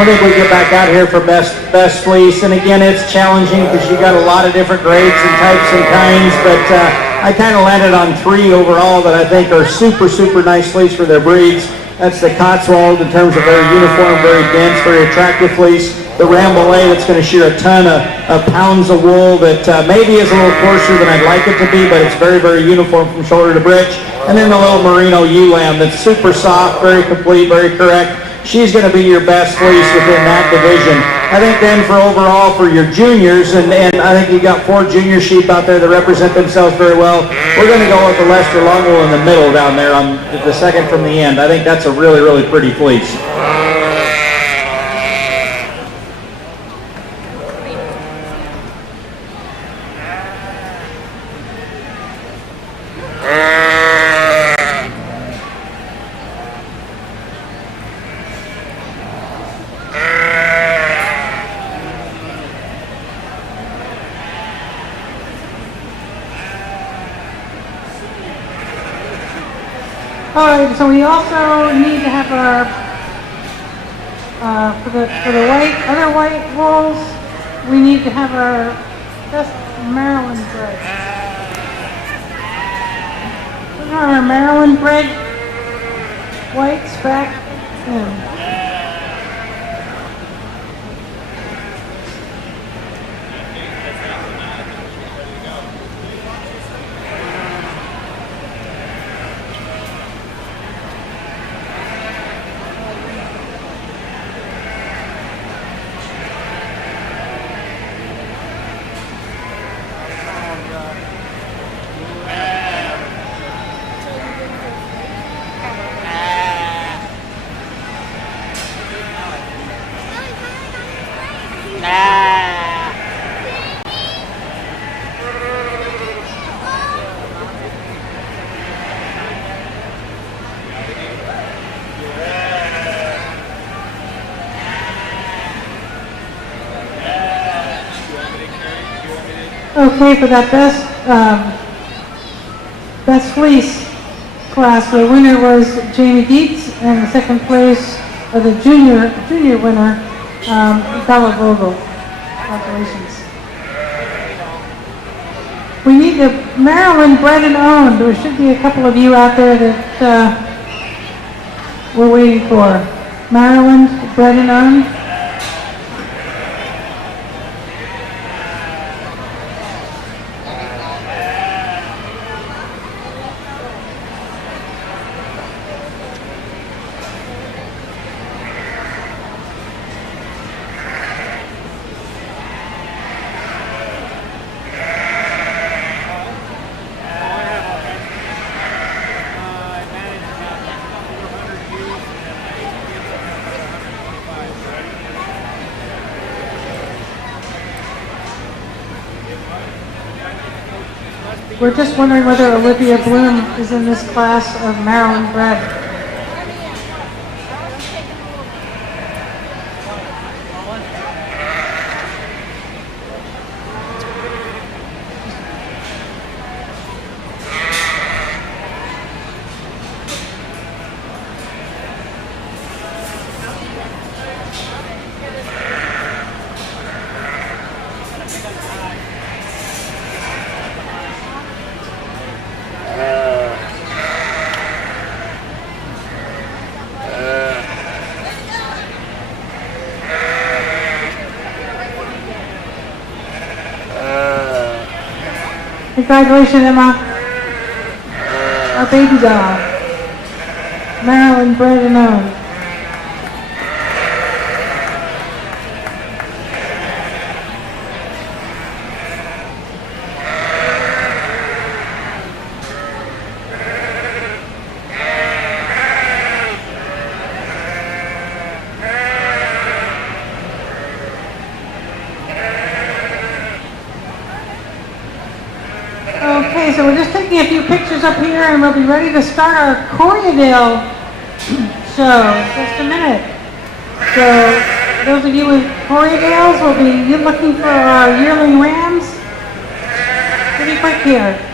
I think we get back out here for best fleece, and again, it's challenging because you got a lot of different grades and types and kinds, but I kind of landed on 3 overall that I think are super nice fleece for their breeds. That's the Cotswold in terms of very uniform, very dense, very attractive fleece. The Rambouillet that's going to shear a ton of pounds of wool that maybe is a little coarser than I'd like it to be, but it's very uniform from shoulder to britch. And then the little Merino ewe-lamb that's super soft, very complete, very correct. She's going to be your best fleece within that division. I think then for overall for your juniors, and I think you got 4 junior sheep out there that represent themselves very well. We're going to go with the Lester Longwool in the middle down there on the second from the end. I think that's a really pretty fleece. Alright, so we also need to have our, for the other white wools, we need to have our best Maryland bred. These are our Maryland bred whites back in. Okay, for that best fleece class, the winner was Jamie Dietz, and the second place, the junior winner, Bella Vogel. Congratulations. We need the Maryland bred and owned. There should be a couple of you out there that we're waiting for. Maryland bred and owned. We're just wondering whether Olivia Bloom is in this class of Maryland bred. Congratulations, Emma. Our baby doll. Maryland bred and owned. Okay, so we're just taking a few pictures up here and we'll be ready to start our Corriedale show in just a minute. So those of you with Corriedales will be looking for our yearling rams pretty quick here.